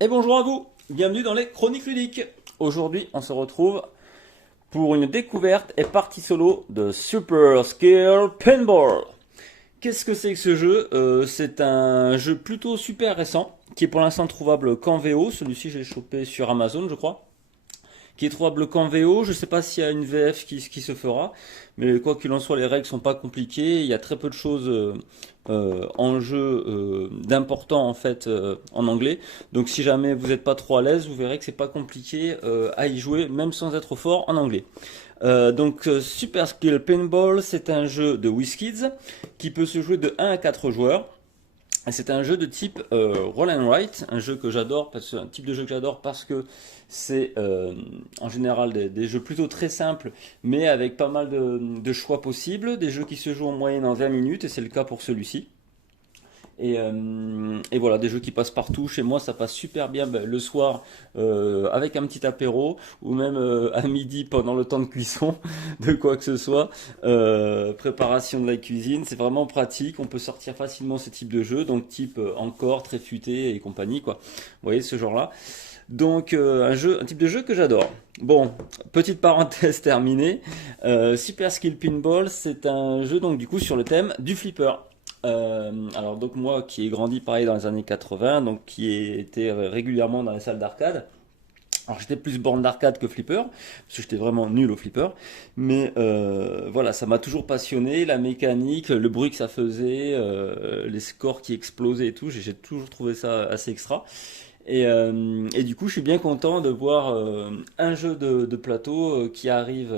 Et bonjour à vous, bienvenue dans les Chroniques Ludiques. Aujourd'hui, on se retrouve pour une découverte et partie solo de Super Skill Pinball. Qu'est-ce que c'est que ce jeu? C'est un jeu plutôt super récent, qui est pour l'instant trouvable qu'en VO. Celui-ci, j'ai chopé sur Amazon, je crois. Qui est trouvable qu'en VO. Je ne sais pas s'il y a une VF qui se fera, mais quoi qu'il en soit, les règles sont pas compliquées. Il y a très peu de choses en jeu d'important en fait en anglais. Donc si jamais vous n'êtes pas trop à l'aise, vous verrez que c'est pas compliqué à y jouer, même sans être fort en anglais. Super Skill Pinball, c'est un jeu de WizKids qui peut se jouer de 1 à 4 joueurs. C'est un jeu de type roll and write, un jeu que j'adore, un type de jeu que j'adore parce que c'est en général des jeux plutôt très simples, mais avec pas mal de choix possibles, des jeux qui se jouent en moyenne en 20 minutes, et c'est le cas pour celui-ci. Et voilà, des jeux qui passent partout. Chez moi, ça passe super bien le soir avec un petit apéro ou même à midi pendant le temps de cuisson de quoi que ce soit. Préparation de la cuisine, c'est vraiment pratique. On peut sortir facilement ce type de jeu, donc type encore, très futé et compagnie, quoi. Vous voyez ce genre-là. Donc un type de jeu que j'adore. Bon, petite parenthèse terminée. Super Skill Pinball, c'est un jeu donc du coup sur le thème du flipper. Alors donc moi qui ai grandi pareil dans les années 80, donc qui ai été régulièrement dans les salles d'arcade. Alors j'étais plus borne d'arcade que flipper, parce que j'étais vraiment nul au flipper. Mais voilà, ça m'a toujours passionné, la mécanique, le bruit que ça faisait, les scores qui explosaient et tout, j'ai toujours trouvé ça assez extra. Et du coup, je suis bien content de voir un jeu de plateau qui arrive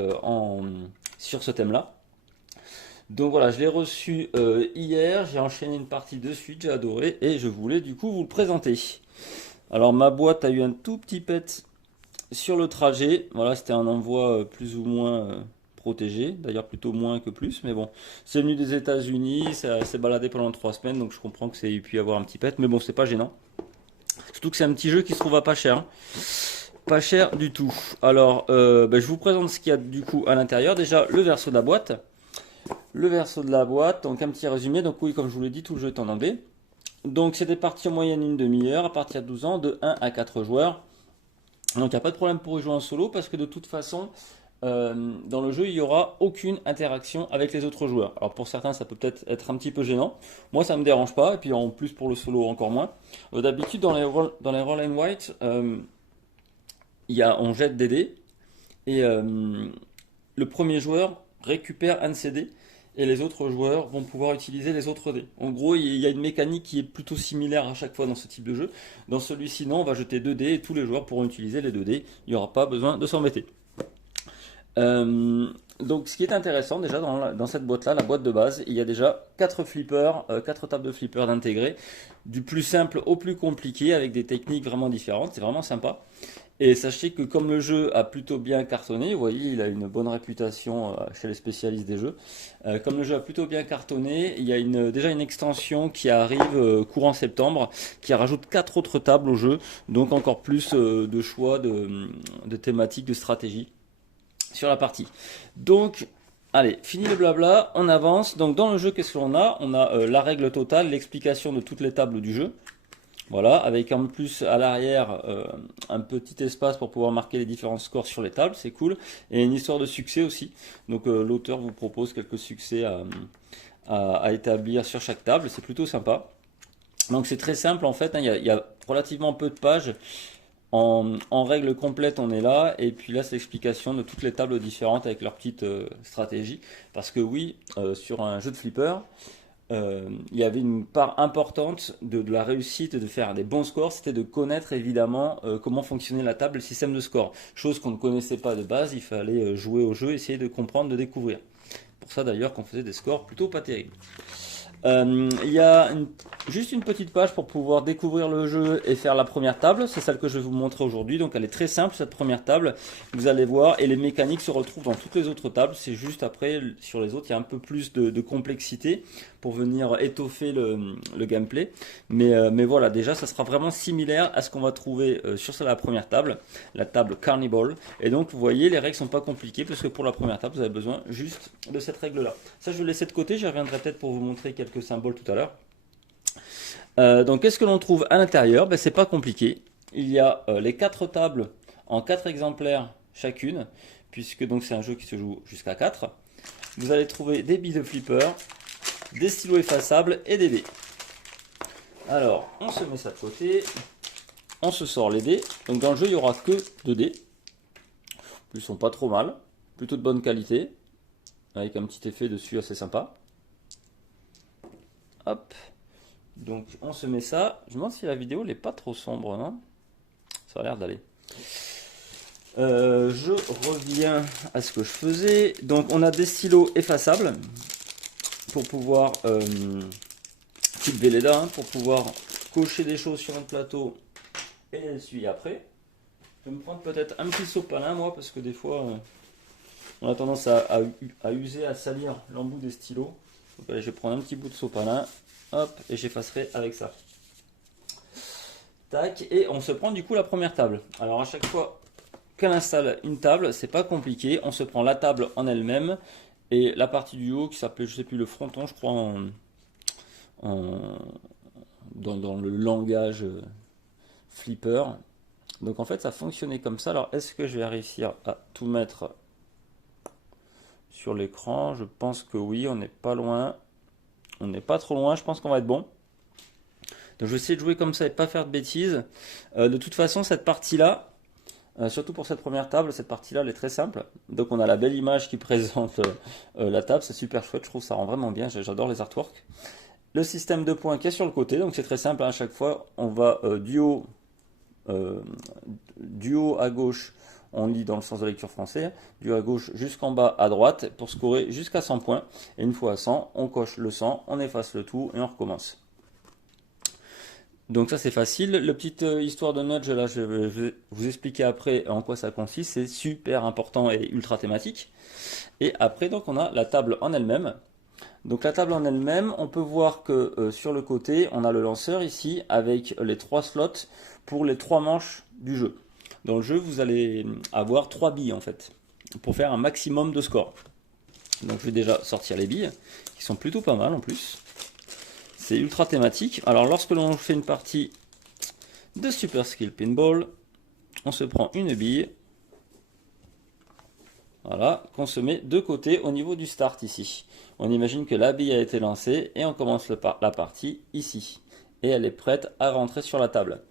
sur ce thème-là. Donc voilà, je l'ai reçu hier, j'ai enchaîné une partie de suite, j'ai adoré et je voulais du coup vous le présenter. Alors ma boîte a eu un tout petit pet sur le trajet, voilà, c'était un envoi plus ou moins protégé, d'ailleurs plutôt moins que plus, mais bon, c'est venu des États-Unis, ça s'est baladé pendant 3 semaines, donc je comprends que c'est pu y avoir un petit pet, mais bon, c'est pas gênant. Surtout que c'est un petit jeu qui se trouve à pas cher, hein. Pas cher du tout. Alors, je vous présente ce qu'il y a du coup à l'intérieur. Déjà, le verso de la boîte. Le verso de la boîte, donc un petit résumé. Donc oui, comme je vous l'ai dit, tout le jeu est en anglais. Donc c'est des parties en moyenne une demi-heure à partir de 12 ans, de 1 à 4 joueurs. Donc il n'y a pas de problème pour y jouer en solo parce que de toute façon, dans le jeu, il n'y aura aucune interaction avec les autres joueurs. Alors pour certains, ça peut peut-être être un petit peu gênant. Moi, ça ne me dérange pas. Et puis en plus pour le solo, encore moins. D'habitude, dans les roll and white, on jette des dés. Et le premier joueur récupère un de ces dés et les autres joueurs vont pouvoir utiliser les autres dés. En gros, il y a une mécanique qui est plutôt similaire à chaque fois dans ce type de jeu. Dans celui-ci, non, on va jeter 2 dés et tous les joueurs pourront utiliser les 2 dés. Il n'y aura pas besoin de s'embêter. Euh, donc, ce qui est intéressant déjà dans cette boîte-là, la boîte de base, il y a déjà 4 flippers, 4 tables de flippers d'intégrer, du plus simple au plus compliqué avec des techniques vraiment différentes. C'est vraiment sympa. Et sachez que comme le jeu a plutôt bien cartonné, vous voyez, il a une bonne réputation chez les spécialistes des jeux. Comme le jeu a plutôt bien cartonné, il y a déjà une extension qui arrive courant septembre, qui rajoute 4 autres tables au jeu, donc encore plus de choix de thématiques, de stratégie sur la partie. Donc, allez, fini le blabla, on avance. Donc dans le jeu, qu'est-ce qu'on a? On a la règle totale, l'explication de toutes les tables du jeu. Voilà, avec en plus à l'arrière un petit espace pour pouvoir marquer les différents scores sur les tables, c'est cool. Et une histoire de succès aussi. Donc l'auteur vous propose quelques succès à établir sur chaque table, c'est plutôt sympa. Donc c'est très simple en fait, hein, il y a relativement peu de pages. En règle complète, on est là. Et puis là, c'est l'explication de toutes les tables différentes avec leur petite stratégie. Parce que oui, sur un jeu de flipper, il y avait une part importante de la réussite de faire des bons scores, c'était de connaître évidemment comment fonctionnait la table, le système de score. Chose qu'on ne connaissait pas de base, il fallait jouer au jeu, essayer de comprendre, de découvrir. Pour ça d'ailleurs qu'on faisait des scores plutôt pas terribles. Il y a juste une petite page pour pouvoir découvrir le jeu et faire la première table. C'est celle que je vais vous montrer aujourd'hui. Donc elle est très simple cette première table. Vous allez voir et les mécaniques se retrouvent dans toutes les autres tables. C'est juste après sur les autres il y a un peu plus de complexité pour venir étoffer le gameplay. Mais voilà, déjà ça sera vraiment similaire à ce qu'on va trouver sur la première table, la table Carnival. Et donc vous voyez les règles sont pas compliquées parce que pour la première table vous avez besoin juste de cette règle là. Ça je vais le laisser de côté, j'y reviendrai peut-être pour vous montrer quelques symboles tout à l'heure. Donc qu'est-ce que l'on trouve à l'intérieur? Ben, c'est pas compliqué. il y a les 4 tables en 4 exemplaires chacune, puisque donc c'est un jeu qui se joue jusqu'à 4. Vous allez trouver des billes de flipper, des stylos effaçables et des dés. Alors, on se met ça de côté, on se sort les dés. Donc dans le jeu, il n'y aura que 2 dés. Ils sont pas trop mal, plutôt de bonne qualité, avec un petit effet dessus assez sympa. Hop, donc on se met ça. Je me demande si la vidéo n'est pas trop sombre, non? Ça a l'air d'aller. Je reviens à ce que je faisais. Donc on a des stylos effaçables pour pouvoir lever les dents, pour pouvoir cocher des choses sur un plateau et les essuyer après. Je vais me prendre peut-être un petit sopalin moi, parce que des fois on a tendance à user, à salir l'embout des stylos. Donc allez, je vais prendre un petit bout de sopalin, hop, et j'effacerai avec ça. Tac, et on se prend du coup la première table. Alors à chaque fois qu'elle installe une table, c'est pas compliqué, on se prend la table en elle-même et la partie du haut qui s'appelait, je sais plus, le fronton, je crois, dans le langage flipper. Donc en fait ça fonctionnait comme ça. Alors est-ce que je vais réussir à tout mettre sur l'écran? Je pense que oui, on n'est pas loin. On n'est pas trop loin, je pense qu'on va être bon. Donc je vais essayer de jouer comme ça et pas faire de bêtises. De toute façon, cette partie-là, surtout pour cette première table, cette partie-là, elle est très simple. Donc on a la belle image qui présente la table, c'est super chouette, je trouve que ça rend vraiment bien, j'adore les artworks. Le système de points qui est sur le côté, donc c'est très simple, hein, à chaque fois on va du haut à gauche, on lit dans le sens de lecture français, du haut à gauche jusqu'en bas à droite pour scorer jusqu'à 100 points. Et une fois à 100, on coche le 100, on efface le tout et on recommence. Donc ça c'est facile. La petite histoire de nudge, là je vais vous expliquer après en quoi ça consiste. C'est super important et ultra thématique. Et après donc on a la table en elle-même. Donc la table en elle-même, on peut voir que sur le côté, on a le lanceur ici avec les 3 slots pour les 3 manches du jeu. Dans le jeu, vous allez avoir 3 billes en fait, pour faire un maximum de score. Donc je vais déjà sortir les billes, qui sont plutôt pas mal en plus. C'est ultra thématique. Alors lorsque l'on fait une partie de Super Skill Pinball, on se prend une bille. Voilà, qu'on se met de côté au niveau du start ici. On imagine que la bille a été lancée et on commence la partie ici. Et elle est prête à rentrer sur la table.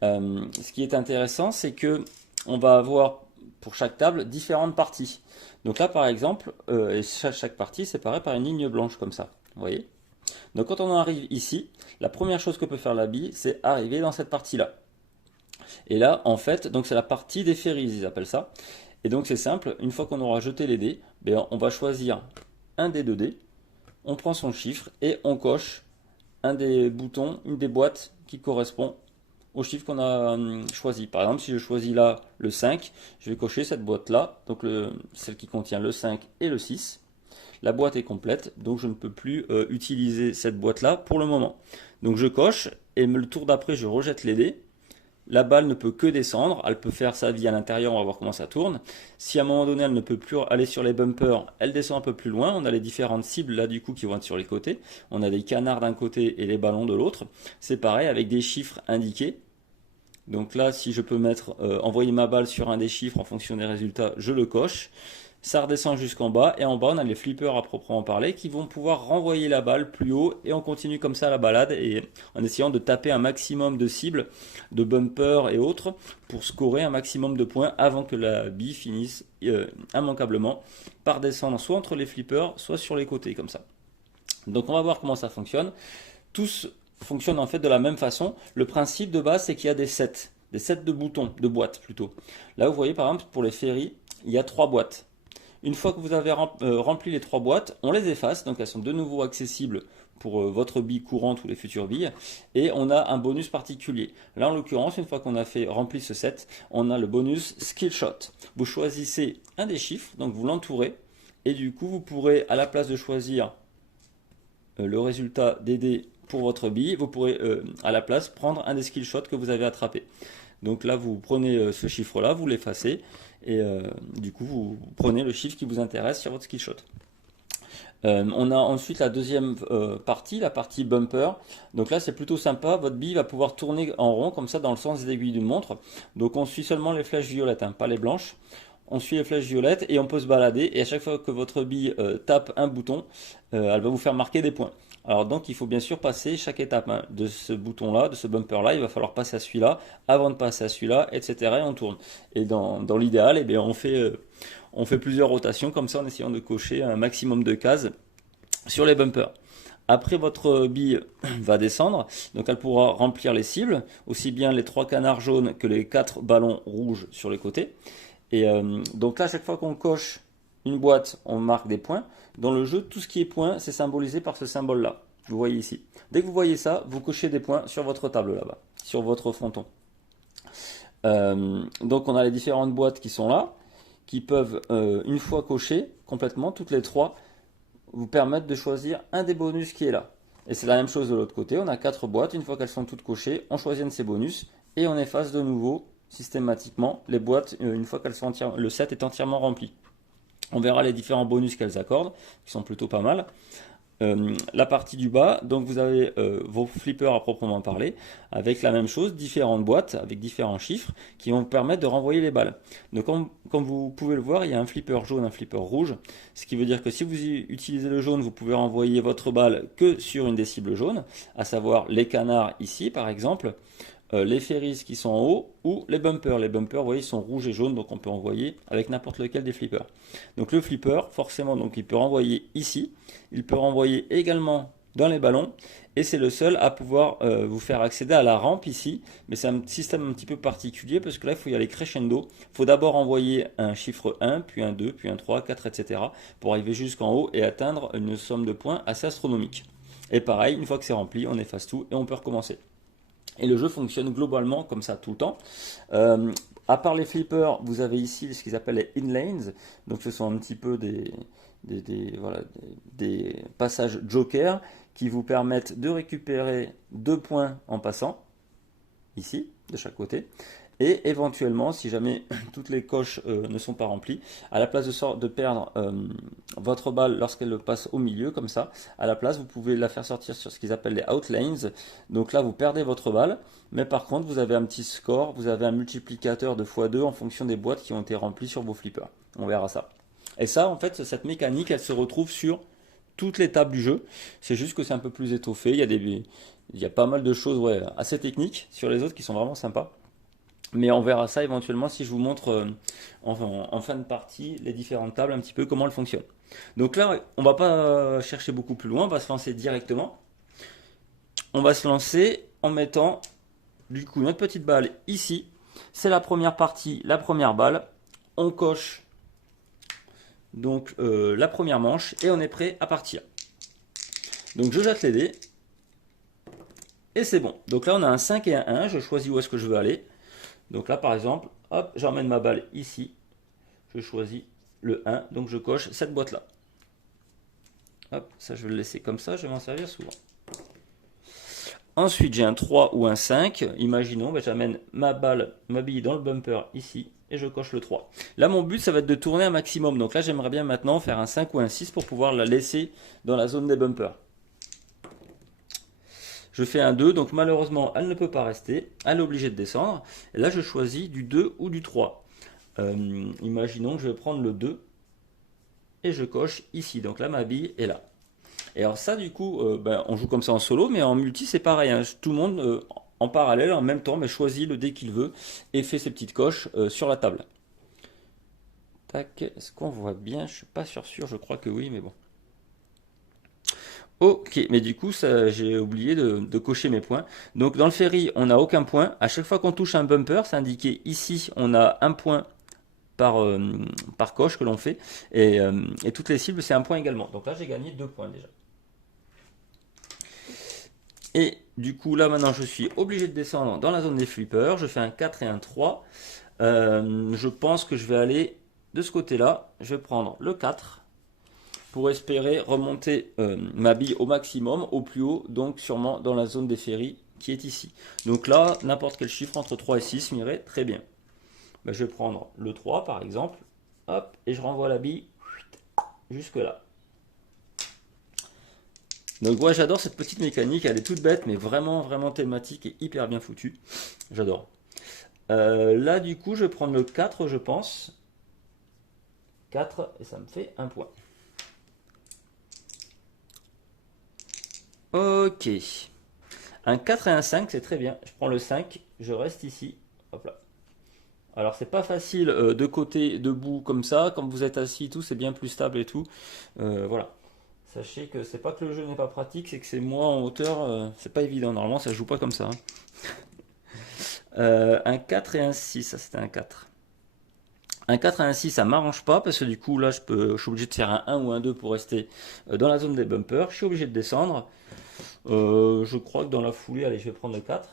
Ce qui est intéressant, c'est que on va avoir pour chaque table différentes parties. Donc là par exemple, chaque partie est séparée par une ligne blanche comme ça. Vous voyez? Donc quand on arrive ici, la première chose que peut faire la bille, c'est arriver dans cette partie-là. Et là, en fait, donc c'est la partie des ferries, ils appellent ça. Et donc c'est simple, une fois qu'on aura jeté les dés, on va choisir un des 2 dés, on prend son chiffre et on coche un des boutons, une des boîtes qui correspond au chiffre qu'on a choisi. Par exemple, si je choisis là le 5, je vais cocher cette boîte-là, donc celle qui contient le 5 et le 6. La boîte est complète, donc je ne peux plus utiliser cette boîte-là pour le moment. Donc je coche, et le tour d'après, je rejette les dés. La balle ne peut que descendre, elle peut faire sa vie à l'intérieur, on va voir comment ça tourne. Si à un moment donné elle ne peut plus aller sur les bumpers, elle descend un peu plus loin. On a les différentes cibles là du coup qui vont être sur les côtés. On a des canards d'un côté et les ballons de l'autre. C'est pareil avec des chiffres indiqués. Donc là si je peux mettre envoyer ma balle sur un des chiffres en fonction des résultats, je le coche. Ça redescend jusqu'en bas et en bas on a les flippers à proprement parler qui vont pouvoir renvoyer la balle plus haut et on continue comme ça la balade et en essayant de taper un maximum de cibles, de bumpers et autres pour scorer un maximum de points avant que la bille finisse immanquablement par descendre soit entre les flippers soit sur les côtés comme ça. Donc on va voir comment ça fonctionne. Tous fonctionnent en fait de la même façon. Le principe de base c'est qu'il y a des sets de boutons, de boîtes plutôt. Là vous voyez par exemple pour les ferries il y a 3 boîtes. Une fois que vous avez rempli les 3 boîtes, on les efface, donc elles sont de nouveau accessibles pour votre bille courante ou les futures billes, et on a un bonus particulier. Là en l'occurrence, une fois qu'on a rempli ce set, on a le bonus Skill Shot. Vous choisissez un des chiffres, donc vous l'entourez, et du coup vous pourrez, à la place de choisir le résultat des dés pour votre bille, vous pourrez à la place prendre un des Skill Shots que vous avez attrapé. Donc là vous prenez ce chiffre là, vous l'effacez et du coup vous prenez le chiffre qui vous intéresse sur votre skill shot. On a ensuite la deuxième partie, la partie bumper. Donc là, c'est plutôt sympa. Votre bille va pouvoir tourner en rond, comme ça, dans le sens des aiguilles d'une montre. Donc on suit seulement les flèches violettes, hein, pas les blanches. On suit les flèches violettes et on peut se balader. Et à chaque fois que votre bille tape un bouton, elle va vous faire marquer des points. Alors donc il faut bien sûr passer chaque étape, hein, de ce bouton-là, de ce bumper-là. Il va falloir passer à celui-là, avant de passer à celui-là, etc. Et on tourne. Et dans l'idéal, eh bien, on fait plusieurs rotations comme ça en essayant de cocher un maximum de cases sur les bumpers. Après, votre bille va descendre, donc elle pourra remplir les cibles, aussi bien les 3 canards jaunes que les 4 ballons rouges sur les côtés. Et donc là, chaque fois qu'on coche une boîte, on marque des points. Dans le jeu, tout ce qui est points, c'est symbolisé par ce symbole-là. Vous voyez ici. Dès que vous voyez ça, vous cochez des points sur votre table là-bas, sur votre fronton. Donc on a les différentes boîtes qui sont là, qui peuvent, une fois cochées complètement, toutes les 3, vous permettre de choisir un des bonus qui est là. Et c'est la même chose de l'autre côté, on a 4 boîtes, une fois qu'elles sont toutes cochées, on choisit un de ces bonus et on efface de nouveau systématiquement les boîtes une fois que le set est entièrement rempli. On verra les différents bonus qu'elles accordent, qui sont plutôt pas mal. La partie du bas, donc vous avez vos flippers à proprement parler, avec la même chose, différentes boîtes avec différents chiffres qui vont vous permettre de renvoyer les balles. Donc comme vous pouvez le voir, il y a un flipper jaune, un flipper rouge, ce qui veut dire que si vous utilisez le jaune, vous pouvez renvoyer votre balle que sur une des cibles jaunes, à savoir les canards ici par exemple, les ferries qui sont en haut ou les bumpers. Les bumpers, vous voyez, sont rouges et jaunes, donc on peut envoyer avec n'importe lequel des flippers. Donc le flipper, forcément, donc il peut renvoyer ici, il peut renvoyer également dans les ballons, et c'est le seul à pouvoir vous faire accéder à la rampe ici, mais c'est un système un petit peu particulier, parce que là, il faut y aller crescendo. Il faut d'abord envoyer un chiffre 1, puis un 2, puis un 3, 4, etc., pour arriver jusqu'en haut et atteindre une somme de points assez astronomique. Et pareil, une fois que c'est rempli, on efface tout et on peut recommencer. Et le jeu fonctionne globalement comme ça tout le temps. À part les flippers, vous avez ici ce qu'ils appellent les inlanes. Donc ce sont un petit peu voilà, des passages joker qui vous permettent de récupérer 2 points en passant, ici, de chaque côté. Et éventuellement, si jamais toutes les coches ne sont pas remplies, à la place de perdre votre balle lorsqu'elle passe au milieu, comme ça, à la place, vous pouvez la faire sortir sur ce qu'ils appellent les outlanes. Donc là, vous perdez votre balle, mais par contre, vous avez un petit score, vous avez un multiplicateur de x2 en fonction des boîtes qui ont été remplies sur vos flippers. On verra ça. Et ça, en fait, cette mécanique, elle se retrouve sur toutes les tables du jeu. C'est juste que c'est un peu plus étoffé. Il y a pas mal de choses, ouais, assez techniques sur les autres qui sont vraiment sympas. Mais on verra ça éventuellement si je vous montre en fin de partie les différentes tables, un petit peu comment elles fonctionnent. Donc là, on va pas chercher beaucoup plus loin, on va se lancer directement. On va se lancer en mettant du coup notre petite balle ici. C'est la première partie, la première balle. On coche donc la première manche et on est prêt à partir. Donc je jette les dés. Et c'est bon. Donc là on a un 5 et un 1, je choisis où est-ce que je veux aller. Donc là, par exemple, hop, j'emmène ma balle ici. Je choisis le 1, donc je coche cette boîte-là. Hop, ça je vais le laisser comme ça, je vais m'en servir souvent. Ensuite, j'ai un 3 ou un 5. Imaginons, ben, j'amène ma bille dans le bumper ici et je coche le 3. Là, mon but, ça va être de tourner un maximum. Donc là, j'aimerais bien maintenant faire un 5 ou un 6 pour pouvoir la laisser dans la zone des bumpers. Je fais un 2, donc malheureusement, elle ne peut pas rester. Elle est obligée de descendre. Et là, je choisis du 2 ou du 3. Imaginons que je vais prendre le 2 et je coche ici. Donc là, ma bille est là. Et alors ça, du coup, ben, on joue comme ça en solo, mais en multi, c'est pareil, hein. Tout le monde, en parallèle, en même temps, mais choisit le dé qu'il veut et fait ses petites coches sur la table. Tac, est-ce qu'on voit bien? Je suis pas sûr, je crois que oui, mais bon. Ok, mais du coup, j'ai oublié de cocher mes points. Donc dans le ferry, on n'a aucun point. À chaque fois qu'on touche un bumper, c'est indiqué ici, on a un point par coche que l'on fait. Et toutes les cibles, c'est un point également. Donc là, j'ai gagné 2 points déjà. Et du coup, là maintenant, je suis obligé de descendre dans la zone des flippers. Je fais un 4 et un 3. Je pense que je vais aller de ce côté-là. Je vais prendre le 4 pour espérer remonter ma bille au maximum, au plus haut, donc sûrement dans la zone des ferries qui est ici. Donc là, n'importe quel chiffre entre 3 et 6 m'irait très bien. Ben, je vais prendre le 3 par exemple, hop, et je renvoie la bille jusque là. Donc ouais, j'adore cette petite mécanique, elle est toute bête, mais vraiment, vraiment thématique et hyper bien foutue. J'adore. Là, du coup, je vais prendre le 4, je pense. 4, et ça me fait un point. Ok. Un 4 et un 5, c'est très bien. Je prends le 5, je reste ici. Hop là. Alors, c'est pas facile de côté, debout, comme ça. Quand vous êtes assis et tout, c'est bien plus stable et tout. Voilà. Sachez que c'est pas que le jeu n'est pas pratique, c'est que c'est moi en hauteur, c'est pas évident. Normalement, ça se joue pas comme ça, hein. Un 4 et un 6, ça c'était un 4. Un 4 et un 6, ça m'arrange pas parce que du coup, là, je suis obligé de faire un 1 ou un 2 pour rester dans la zone des bumpers. Je suis obligé de descendre. Je crois que dans la foulée, allez, je vais prendre le 4.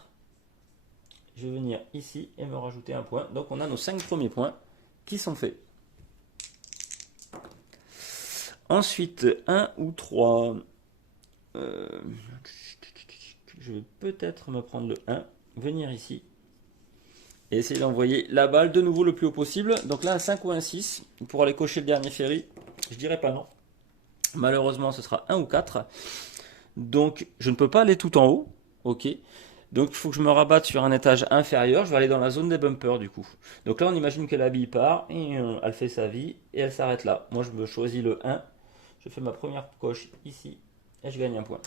Je vais venir ici et me rajouter un point. Donc, on a nos 5 premiers points qui sont faits. Ensuite, un ou 3. Je vais peut-être me prendre le 1, venir ici et essayer d'envoyer la balle de nouveau le plus haut possible. Donc là, un 5 ou un 6 pour aller cocher le dernier ferry. Je dirais pas non. Malheureusement, ce sera 1 ou 4. Donc, je ne peux pas aller tout en haut. Ok. Donc, il faut que je me rabatte sur un étage inférieur. Je vais aller dans la zone des bumpers du coup. Donc là, on imagine que la bille part et elle fait sa vie et elle s'arrête là. Moi, je me choisis le 1. Je fais ma première coche ici et je gagne un point.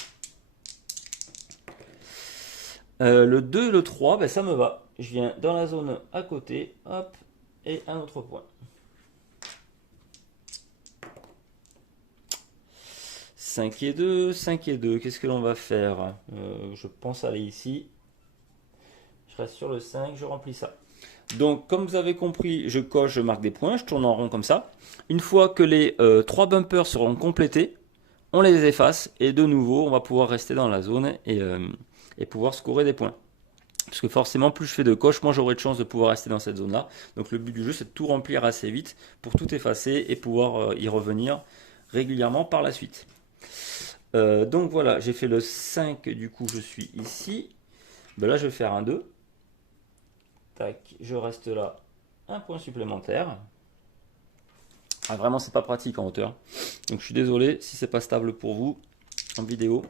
Le 2 et le 3, ben ça me va. Je viens dans la zone à côté, hop, et un autre point. 5 et 2, 5 et 2. Qu'est-ce que l'on va faire? Je pense aller ici. Je reste sur le 5, je remplis ça. Donc, comme vous avez compris, je coche, je marque des points, je tourne en rond comme ça. Une fois que les 3 bumpers seront complétés, on les efface et de nouveau, on va pouvoir rester dans la zone et pouvoir scorer des points. Parce que forcément, plus je fais de coches, moins j'aurai de chance de pouvoir rester dans cette zone-là. Donc le but du jeu, c'est de tout remplir assez vite pour tout effacer et pouvoir y revenir régulièrement par la suite. Donc voilà, j'ai fait le 5, du coup je suis ici. Ben là, je vais faire un 2. Tac, je reste là, un point supplémentaire. Ah, vraiment, c'est pas pratique en hauteur. Donc je suis désolé si c'est pas stable pour vous en vidéo.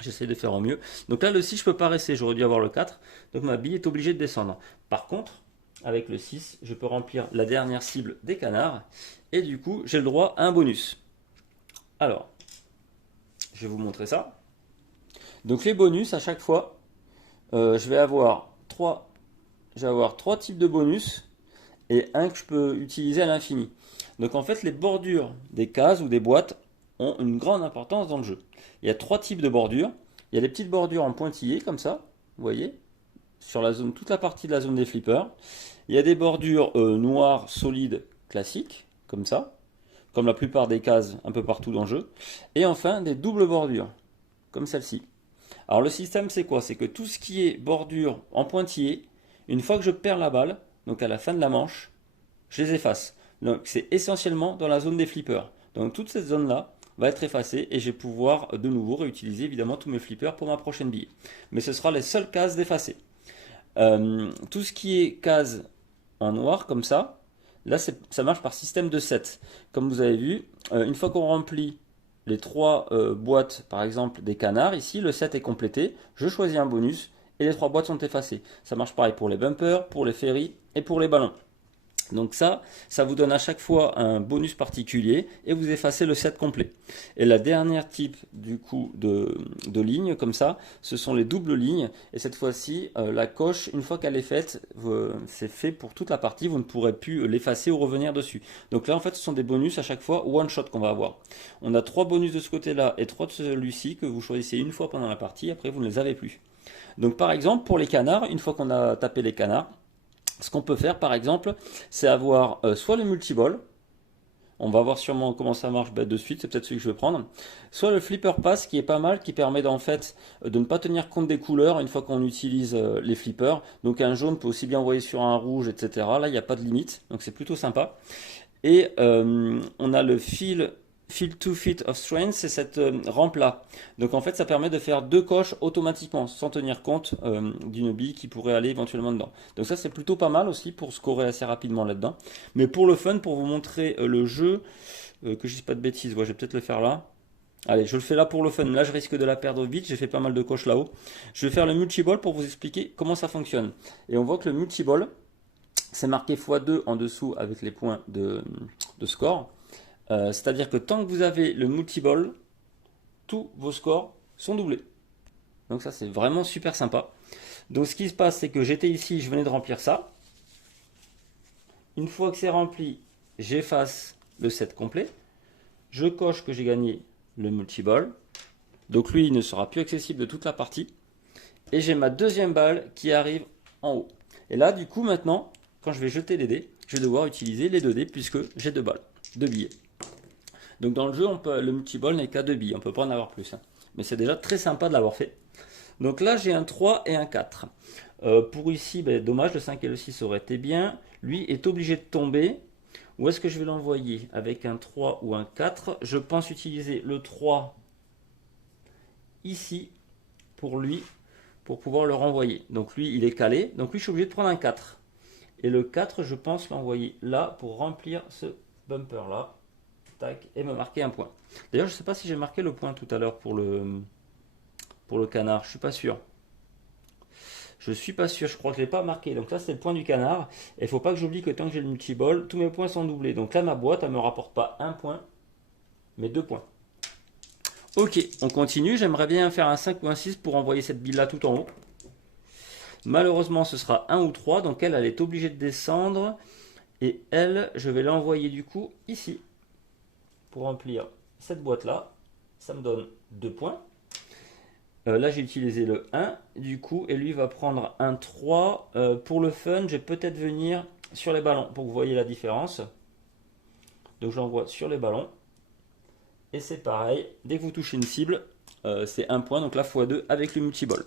J'essaie de faire au mieux. Donc là, le 6, je peux pas rester. J'aurais dû avoir le 4. Donc ma bille est obligée de descendre. Par contre, avec le 6, je peux remplir la dernière cible des canards. Et du coup, j'ai le droit à un bonus. Alors, je vais vous montrer ça. Donc les bonus, à chaque fois, je vais avoir trois types de bonus et un que je peux utiliser à l'infini. Donc en fait, les bordures des cases ou des boîtes ont une grande importance dans le jeu. Il y a 3 types de bordures. Il y a des petites bordures en pointillés comme ça, vous voyez, sur la zone, toute la partie de la zone des flippers. Il y a des bordures noires solides classiques, comme ça, comme la plupart des cases un peu partout dans le jeu. Et enfin des doubles bordures, comme celle-ci. Alors le système c'est quoi? C'est que tout ce qui est bordure en pointillé, une fois que je perds la balle, donc à la fin de la manche, je les efface. Donc c'est essentiellement dans la zone des flippers. Donc toute cette zone-là va être effacée et je vais pouvoir de nouveau réutiliser évidemment tous mes flippers pour ma prochaine bille. Mais ce sera les seules cases d'effacer. Tout ce qui est cases en noir comme ça, là ça marche par système de 7. Comme vous avez vu, une fois qu'on remplit les 3 boîtes par exemple des canards, ici le 7 est complété, je choisis un bonus et les 3 boîtes sont effacées. Ça marche pareil pour les bumpers, pour les ferries et pour les ballons. Donc ça vous donne à chaque fois un bonus particulier et vous effacez le set complet. Et la dernière type du coup de ligne comme ça, ce sont les doubles lignes. Et cette fois-ci, la coche, une fois qu'elle est faite, c'est fait pour toute la partie, vous ne pourrez plus l'effacer ou revenir dessus. Donc là en fait ce sont des bonus à chaque fois one shot qu'on va avoir. On a 3 bonus de ce côté-là et 3 de celui-ci que vous choisissez une fois pendant la partie, après vous ne les avez plus. Donc par exemple pour les canards, une fois qu'on a tapé les canards, ce qu'on peut faire par exemple, c'est avoir soit le multiball, on va voir sûrement comment ça marche de suite, c'est peut-être celui que je vais prendre, soit le flipper pass qui est pas mal, qui permet en fait de ne pas tenir compte des couleurs une fois qu'on utilise les flippers. Donc un jaune peut aussi bien envoyer sur un rouge, etc. Là il n'y a pas de limite, donc c'est plutôt sympa. Et on a le feel 2 feet of strength, c'est cette rampe là. Donc en fait ça permet de faire 2 coches automatiquement sans tenir compte d'une bille qui pourrait aller éventuellement dedans. Donc ça c'est plutôt pas mal aussi pour scorer assez rapidement là-dedans. Mais pour le fun, pour vous montrer le jeu, que je dise pas de bêtises, ouais, je vais peut-être le faire là. Allez, je le fais là pour le fun. Là, je risque de la perdre vite. J'ai fait pas mal de coches là-haut. Je vais faire le multiball pour vous expliquer comment ça fonctionne. Et on voit que le multiball, c'est marqué x2 en dessous avec les points de score. C'est-à-dire que tant que vous avez le multiball, tous vos scores sont doublés. Donc ça, c'est vraiment super sympa. Donc ce qui se passe, c'est que j'étais ici, je venais de remplir ça. Une fois que c'est rempli, j'efface le set complet. Je coche que j'ai gagné le multiball. Donc lui, il ne sera plus accessible de toute la partie. Et j'ai ma deuxième balle qui arrive en haut. Et là, du coup, maintenant, quand je vais jeter les dés, je vais devoir utiliser les 2 dés puisque j'ai 2 balles, 2 billets. Donc dans le jeu, le multiball n'est qu'à 2 billes. On ne peut pas en avoir plus. Hein. Mais c'est déjà très sympa de l'avoir fait. Donc là, j'ai un 3 et un 4. Pour ici, ben, dommage, le 5 et le 6 auraient été bien. Lui est obligé de tomber. Où est-ce que je vais l'envoyer? Avec un 3 ou un 4. Je pense utiliser le 3 ici pour lui, pour pouvoir le renvoyer. Donc lui, il est calé. Donc lui, je suis obligé de prendre un 4. Et le 4, je pense l'envoyer là pour remplir ce bumper là. Tac, et me marquer un point. D'ailleurs, je ne sais pas si j'ai marqué le point tout à l'heure pour le canard. Je suis pas sûr. Je suis pas sûr, je crois que je ne l'ai pas marqué. Donc là, c'est le point du canard. Et il ne faut pas que j'oublie que tant que j'ai le multiball, tous mes points sont doublés. Donc là, ma boîte, elle ne me rapporte pas un point, mais 2 points. Ok, on continue. J'aimerais bien faire un 5 ou un 6 pour envoyer cette bille là tout en haut. Malheureusement, ce sera 1 ou 3. Donc elle est obligée de descendre. Et elle, je vais l'envoyer du coup ici. Pour remplir cette boîte là. Ça me donne 2 points. Là, j'ai utilisé le 1, du coup, et lui va prendre un 3. Pour le fun, je vais peut-être venir sur les ballons pour que vous voyez la différence. Donc, je l'envoie sur les ballons. Et c'est pareil, dès que vous touchez une cible, c'est 1 point, donc là, x2 avec le multiball.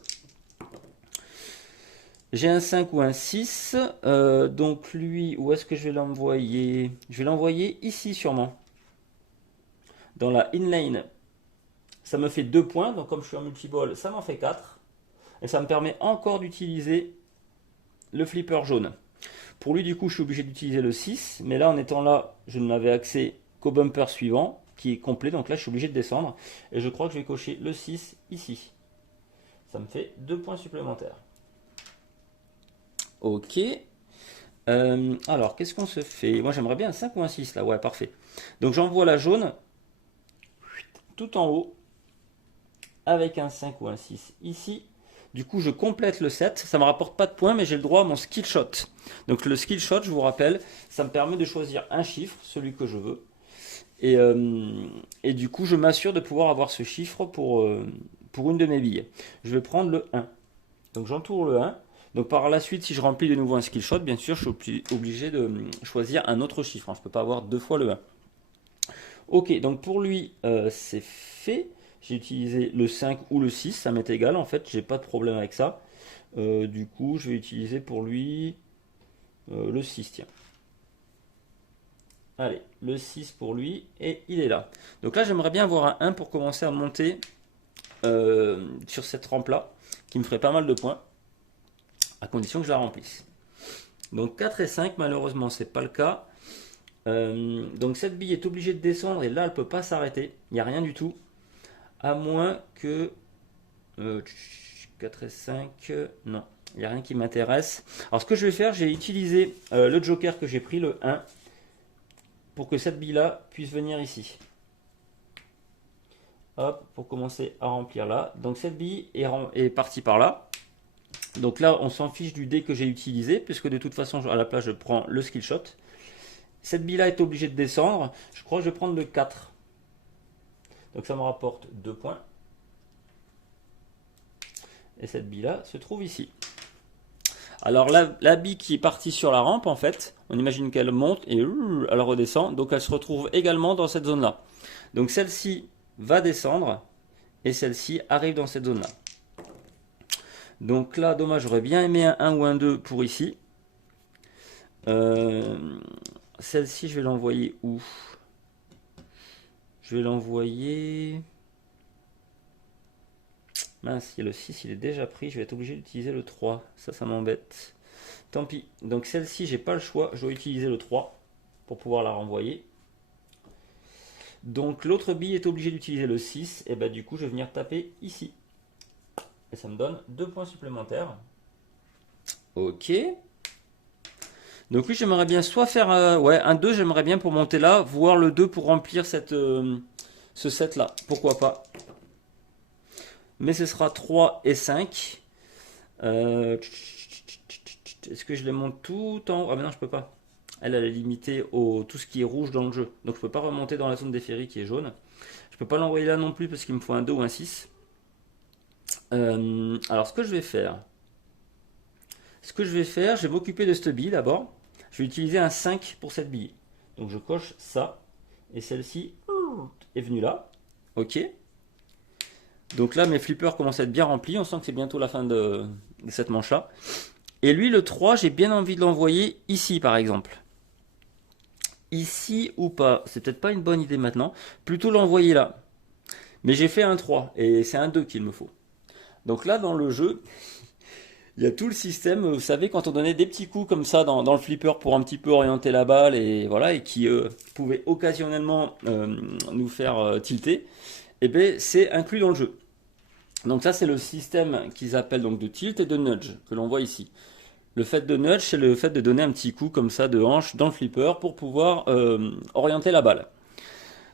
J'ai un 5 ou un 6. Donc, lui, où est-ce que je vais l'envoyer? Je vais l'envoyer ici, sûrement. Dans la inlane. Ça me fait 2 points, donc comme je suis en multiball, ça m'en fait 4. Et ça me permet encore d'utiliser le flipper jaune. Pour lui, du coup, je suis obligé d'utiliser le 6. Mais là, en étant là, je n'avais accès qu'au bumper suivant, qui est complet. Donc là, je suis obligé de descendre. Et je crois que je vais cocher le 6 ici. Ça me fait 2 points supplémentaires. Ok. Alors, qu'est-ce qu'on se fait? Moi, j'aimerais bien un 5 ou un 6 là. Ouais, parfait. Donc, j'envoie la jaune tout en haut avec un 5 ou un 6 ici. Du coup, je complète le set. Ça ne me rapporte pas de points, mais j'ai le droit à mon skill shot. Donc le skill shot, je vous rappelle, ça me permet de choisir un chiffre, celui que je veux. Et du coup, je m'assure de pouvoir avoir ce chiffre pour une de mes billes. Je vais prendre le 1. Donc j'entoure le 1. Donc par la suite, si je remplis de nouveau un skill shot, bien sûr, je suis obligé de choisir un autre chiffre. Je ne peux pas avoir 2 fois le 1. Ok, donc pour lui, c'est fait. J'ai utilisé le 5 ou le 6, ça m'est égal en fait, j'ai pas de problème avec ça. Du coup, je vais utiliser pour lui le 6, tiens. Allez, le 6 pour lui, et il est là. Donc là, j'aimerais bien avoir un 1 pour commencer à monter sur cette rampe-là, qui me ferait pas mal de points, à condition que je la remplisse. Donc 4 et 5, malheureusement, c'est pas le cas. Donc cette bille est obligée de descendre, et là, elle peut pas s'arrêter, il n'y a rien du tout. À moins que 4 et 5, non, il n'y a rien qui m'intéresse. Alors ce que je vais faire, j'ai utilisé le joker que j'ai pris, le 1, pour que cette bille-là puisse venir ici. Hop, pour commencer à remplir là. Donc cette bille est partie par là. Donc là, on s'en fiche du dé que j'ai utilisé, puisque de toute façon, à la place, je prends le skill shot. Cette bille-là est obligée de descendre. Je crois que je vais prendre le 4. Donc ça me rapporte 2 points. Et cette bille-là se trouve ici. Alors la bille qui est partie sur la rampe, en fait, on imagine qu'elle monte et elle redescend. Donc elle se retrouve également dans cette zone-là. Donc celle-ci va descendre et celle-ci arrive dans cette zone-là. Donc là, dommage, j'aurais bien aimé un 1 ou un 2 pour ici. Celle-ci, je vais l'envoyer où? Je vais l'envoyer... Mince, le 6, il est déjà pris. Je vais être obligé d'utiliser le 3. Ça m'embête. Tant pis. Donc celle-ci, j'ai pas le choix. Je dois utiliser le 3 pour pouvoir la renvoyer. Donc l'autre bille est obligé d'utiliser le 6, et bah du coup je vais venir taper ici. Et ça me donne 2 points supplémentaires. Ok. Donc oui, j'aimerais bien soit faire ouais, un 2, j'aimerais bien pour monter là, voire le 2 pour remplir ce set là. Pourquoi pas. Mais ce sera 3 et 5. Est-ce que je les monte tout en haut? Ah mais non, je peux pas. Elle est limitée au tout ce qui est rouge dans le jeu. Donc je peux pas remonter dans la zone des ferries qui est jaune. Je peux pas l'envoyer là non plus parce qu'il me faut un 2 ou un 6. Alors ce que je vais faire, je vais m'occuper de cette bille d'abord. Je vais utiliser un 5 pour cette bille. Donc je coche ça. Et celle-ci est venue là. Ok. Donc là, mes flippers commencent à être bien remplis. On sent que c'est bientôt la fin de cette manche-là. Et lui, le 3, j'ai bien envie de l'envoyer ici, par exemple. Ici ou pas. C'est peut-être pas une bonne idée maintenant. Plutôt l'envoyer là. Mais j'ai fait un 3. Et c'est un 2 qu'il me faut. Donc là, dans le jeu, il y a tout le système. Vous savez, quand on donnait des petits coups comme ça dans le flipper pour un petit peu orienter la balle et voilà, et qui pouvaient occasionnellement nous faire tilter, et bien c'est inclus dans le jeu. Donc ça, c'est le système qu'ils appellent donc de tilt et de nudge que l'on voit ici. Le fait de nudge, c'est le fait de donner un petit coup comme ça de hanche dans le flipper pour pouvoir orienter la balle.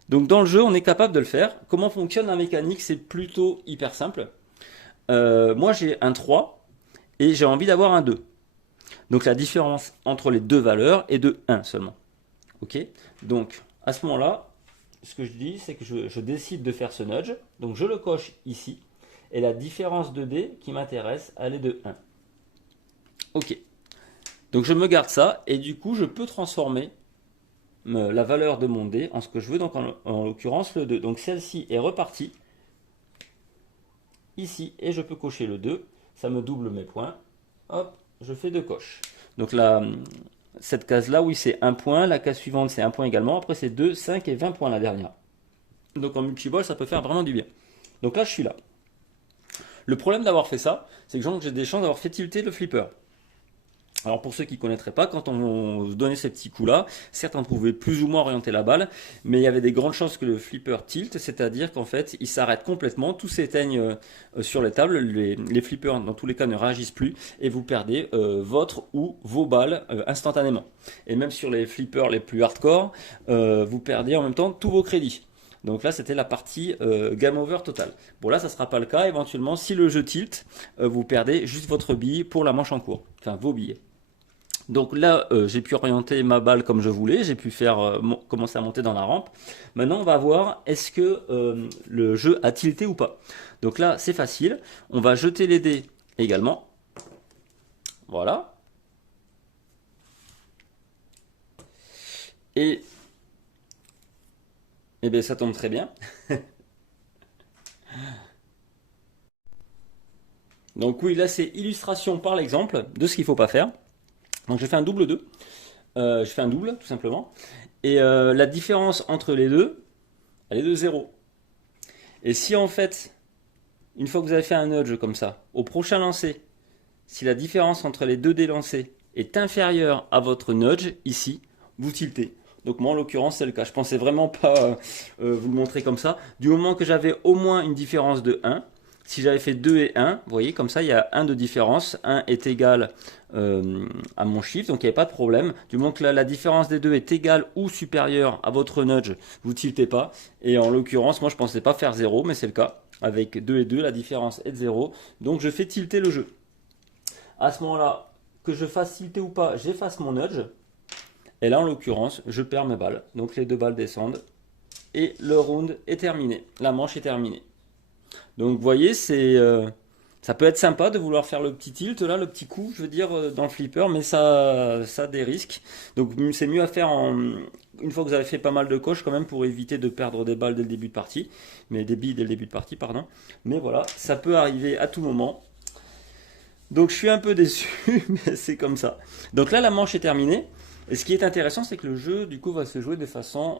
Donc dans le jeu, on est capable de le faire. Comment fonctionne la mécanique? C'est plutôt hyper simple. Moi, j'ai un 3 et j'ai envie d'avoir un 2. Donc la différence entre les deux valeurs est de 1 seulement. Ok. Donc à ce moment-là, ce que je dis, c'est que je décide de faire ce nudge. Donc je le coche ici. Et la différence de dés qui m'intéresse, elle est de 1. Ok. Donc je me garde ça. Et du coup, je peux transformer la valeur de mon dé en ce que je veux. Donc en l'occurrence le 2. Donc celle-ci est repartie. Ici. Et je peux cocher le 2. Ça me double mes points. Hop, je fais 2 coches. Donc là, cette case-là, oui, c'est 1 point. La case suivante, c'est 1 point également. Après, c'est 2, 5 et 20 points la dernière. Donc en multiball, ça peut faire vraiment du bien. Donc là, je suis là. Le problème d'avoir fait ça, c'est que j'ai des chances d'avoir fait tilter le flipper. Alors pour ceux qui ne connaîtraient pas, quand on donnait ces petits coups-là, certes on pouvait plus ou moins orienter la balle, mais il y avait des grandes chances que le flipper tilt, c'est-à-dire qu'en fait il s'arrête complètement, tout s'éteigne sur les tables, les flippers dans tous les cas ne réagissent plus et vous perdez votre ou vos balles instantanément. Et même sur les flippers les plus hardcore, vous perdez en même temps tous vos crédits. Donc là, c'était la partie game over total. Bon, là, ça ne sera pas le cas. Éventuellement, si le jeu tilt, vous perdez juste votre bille pour la manche en cours. Enfin, vos billets. Donc là, j'ai pu orienter ma balle comme je voulais. J'ai pu faire commencer à monter dans la rampe. Maintenant, on va voir est-ce que le jeu a tilté ou pas. Donc là, c'est facile. On va jeter les dés également. Voilà. Et eh bien, ça tombe très bien. Donc oui, là c'est illustration par l'exemple de ce qu'il ne faut pas faire. Donc je fais un double 2. Je fais un double tout simplement. Et la différence entre les deux, elle est de 0. Et si en fait, une fois que vous avez fait un nudge comme ça, au prochain lancer, si la différence entre les deux dés lancés est inférieure à votre nudge, ici, vous tiltez. Donc moi en l'occurrence c'est le cas. Je pensais vraiment pas vous le montrer comme ça. Du moment que j'avais au moins une différence de 1, si j'avais fait 2 et 1, vous voyez comme ça il y a 1 de différence. 1 est égal à mon chiffre, donc il n'y avait pas de problème. Du moment que la différence des deux est égale ou supérieure à votre nudge, vous tiltez pas. Et en l'occurrence moi je pensais pas faire 0, mais c'est le cas. Avec 2 et 2, la différence est de 0. Donc je fais tilter le jeu. À ce moment-là, que je fasse tilter ou pas, j'efface mon nudge. Et là, en l'occurrence, je perds mes balles. Donc les 2 balles descendent. Et le round est terminé. La manche est terminée. Donc vous voyez, ça peut être sympa de vouloir faire le petit tilt, là, le petit coup, je veux dire, dans le flipper, mais ça a des risques. Donc c'est mieux à faire une fois que vous avez fait pas mal de coches quand même pour éviter de perdre des balles dès le début de partie. Mais des billes dès le début de partie, pardon. Mais voilà, ça peut arriver à tout moment. Donc je suis un peu déçu, mais c'est comme ça. Donc là, la manche est terminée. Et ce qui est intéressant, c'est que le jeu, du coup, va se jouer de façon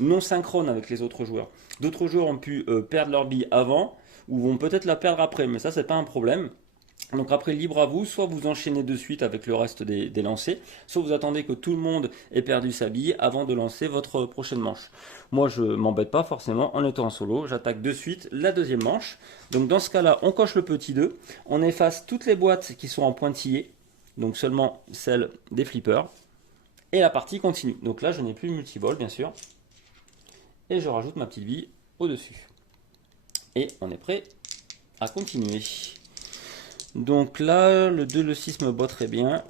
non synchrone avec les autres joueurs. D'autres joueurs ont pu perdre leur bille avant, ou vont peut-être la perdre après, mais ça, c'est pas un problème. Donc après, libre à vous, soit vous enchaînez de suite avec le reste des lancers, soit vous attendez que tout le monde ait perdu sa bille avant de lancer votre prochaine manche. Moi, je m'embête pas forcément en étant en solo, j'attaque de suite la deuxième manche. Donc dans ce cas-là, on coche le petit 2, on efface toutes les boîtes qui sont en pointillé, donc seulement celles des flippers, et la partie continue. Donc là, je n'ai plus le multiball, bien sûr, et je rajoute ma petite bille au-dessus. Et on est prêt à continuer. Donc là, le 2, le 6 me botte très bien.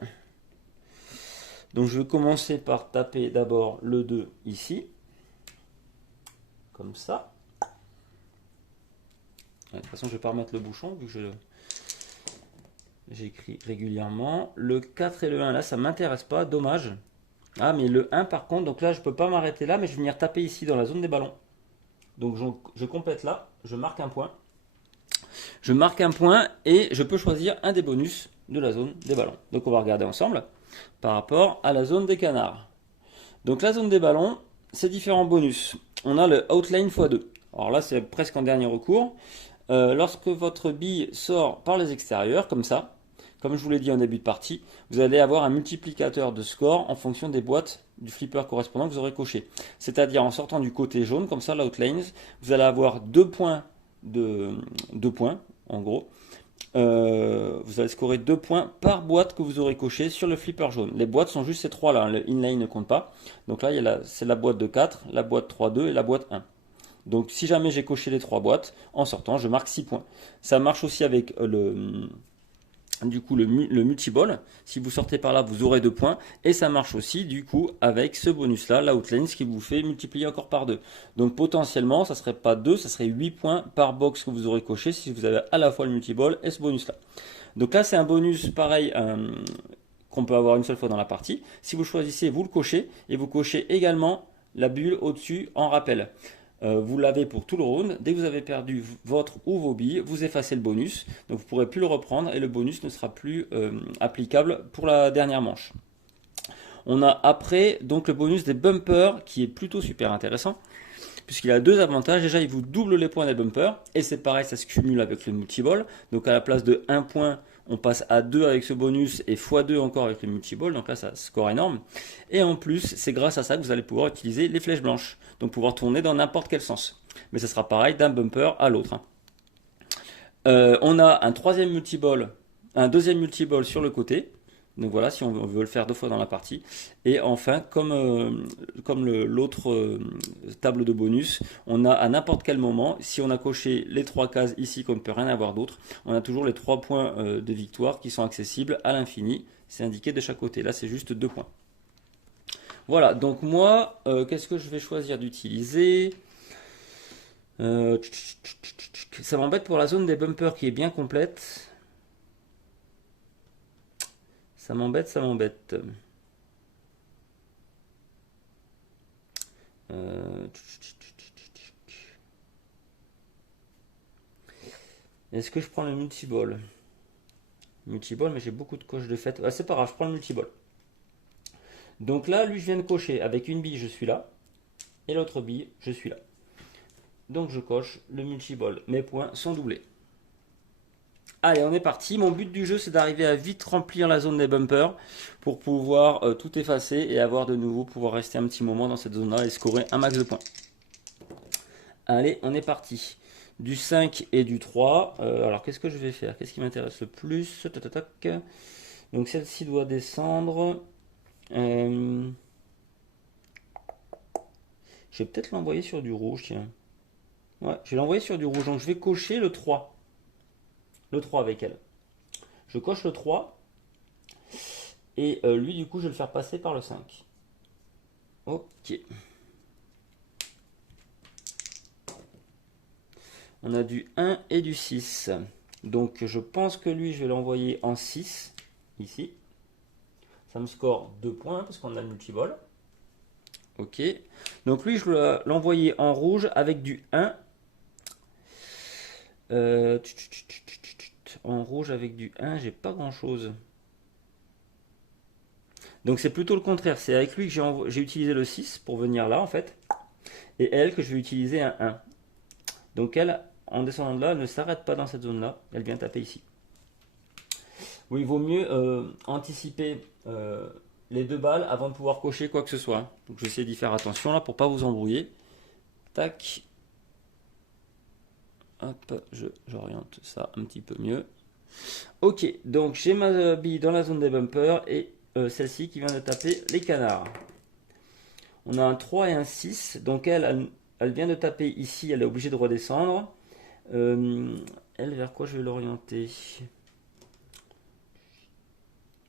Donc je vais commencer par taper d'abord le 2 ici. Comme ça. De toute façon, je ne vais pas remettre le bouchon vu que j'écris régulièrement. Le 4 et le 1, là, ça ne m'intéresse pas. Dommage. Ah, mais le 1 par contre, donc là, je ne peux pas m'arrêter là, mais je vais venir taper ici dans la zone des ballons. Donc je complète là, je marque un point. Je marque un point et je peux choisir un des bonus de la zone des ballons. Donc on va regarder ensemble par rapport à la zone des canards. Donc la zone des ballons, c'est différents bonus. On a le outline x2. Alors là, c'est presque en dernier recours. Lorsque votre bille sort par les extérieurs, comme ça, comme je vous l'ai dit en début de partie, vous allez avoir un multiplicateur de score en fonction des boîtes du flipper correspondant que vous aurez coché. C'est-à-dire en sortant du côté jaune, comme ça, l'outlines, vous allez avoir 2 points en gros. Vous allez scorer 2 points par boîte que vous aurez coché sur le flipper jaune. Les boîtes sont juste ces 3 là, le inline ne compte pas. Donc là, c'est la boîte de 4, la boîte 3-2 et la boîte 1. Donc si jamais j'ai coché les 3 boîtes, en sortant, je marque 6 points. Ça marche aussi avec le multiball. Si vous sortez par là, vous aurez 2 points. Et ça marche aussi du coup avec ce bonus là, l'outlines, qui vous fait multiplier encore par 2. Donc potentiellement, ça serait pas 2, ça serait 8 points par box que vous aurez coché si vous avez à la fois le multiball et ce bonus là. Donc là, c'est un bonus pareil qu'on peut avoir une seule fois dans la partie. Si vous choisissez, vous le cochez et vous cochez également la bulle au-dessus en rappel. Vous l'avez pour tout le round. Dès que vous avez perdu votre ou vos billes, vous effacez le bonus. Donc vous ne pourrez plus le reprendre et le bonus ne sera plus applicable pour la dernière manche. On a après donc le bonus des bumpers qui est plutôt super intéressant puisqu'il a 2 avantages. Déjà, il vous double les points des bumpers et c'est pareil, ça se cumule avec le multiball. Donc à la place de 1 point, on passe à 2 avec ce bonus et x2 encore avec le multiball. Donc là, ça score énorme. Et en plus, c'est grâce à ça que vous allez pouvoir utiliser les flèches blanches. Donc pouvoir tourner dans n'importe quel sens. Mais ça sera pareil d'un bumper à l'autre. On a un troisième multiball, un deuxième multiball sur le côté. Donc voilà, si on veut le faire 2 fois dans la partie. Et enfin, comme l'autre table de bonus, on a à n'importe quel moment, si on a coché les 3 cases ici qu'on ne peut rien avoir d'autre, on a toujours les 3 points de victoire qui sont accessibles à l'infini. C'est indiqué de chaque côté. Là, c'est juste 2 points. Voilà, donc moi, qu'est-ce que je vais choisir d'utiliser? Ça m'embête pour la zone des bumpers qui est bien complète. Ça m'embête, ça m'embête. Est-ce que je prends le multiball? Multiball, mais j'ai beaucoup de coches de fête. Ah, c'est pas grave, je prends le multiball. Donc là, lui, je viens de cocher. Avec une bille, je suis là. Et l'autre bille, je suis là. Donc je coche le multiball. Mes points sont doublés. Allez, on est parti. Mon but du jeu, c'est d'arriver à vite remplir la zone des bumpers pour pouvoir tout effacer et avoir de nouveau pouvoir rester un petit moment dans cette zone-là et scorer un max de points. Allez, on est parti. Du 5 et du 3. Alors, qu'est-ce que je vais faire? Qu'est-ce qui m'intéresse le plus? Donc, celle-ci doit descendre. Je vais peut-être l'envoyer sur du rouge, tiens. Ouais, je vais l'envoyer sur du rouge. Donc, je vais cocher le 3. Le 3 avec elle. Je coche le 3. Et lui, du coup, je vais le faire passer par le 5. Ok. On a du 1 et du 6. Donc je pense que lui, je vais l'envoyer en 6, ici. Ça me score 2 points, parce qu'on a le multiball. Ok. Donc lui, je vais l'envoyer en rouge avec du 1. En rouge avec du 1, j'ai pas grand chose. Donc c'est plutôt le contraire. C'est avec lui que j'ai utilisé le 6 pour venir là, en fait. Et elle, que je vais utiliser un 1. Donc elle, en descendant de là, elle ne s'arrête pas dans cette zone-là. Elle vient taper ici. Oui, il vaut mieux anticiper les deux balles avant de pouvoir cocher quoi que ce soit. Donc je vais essayer d'y faire attention là pour pas vous embrouiller. Tac. Hop, j'oriente ça un petit peu mieux. Ok, donc j'ai ma bille dans la zone des bumpers et celle-ci qui vient de taper les canards. On a un 3 et un 6, donc elle vient de taper ici, elle est obligée de redescendre. Elle, vers quoi je vais l'orienter?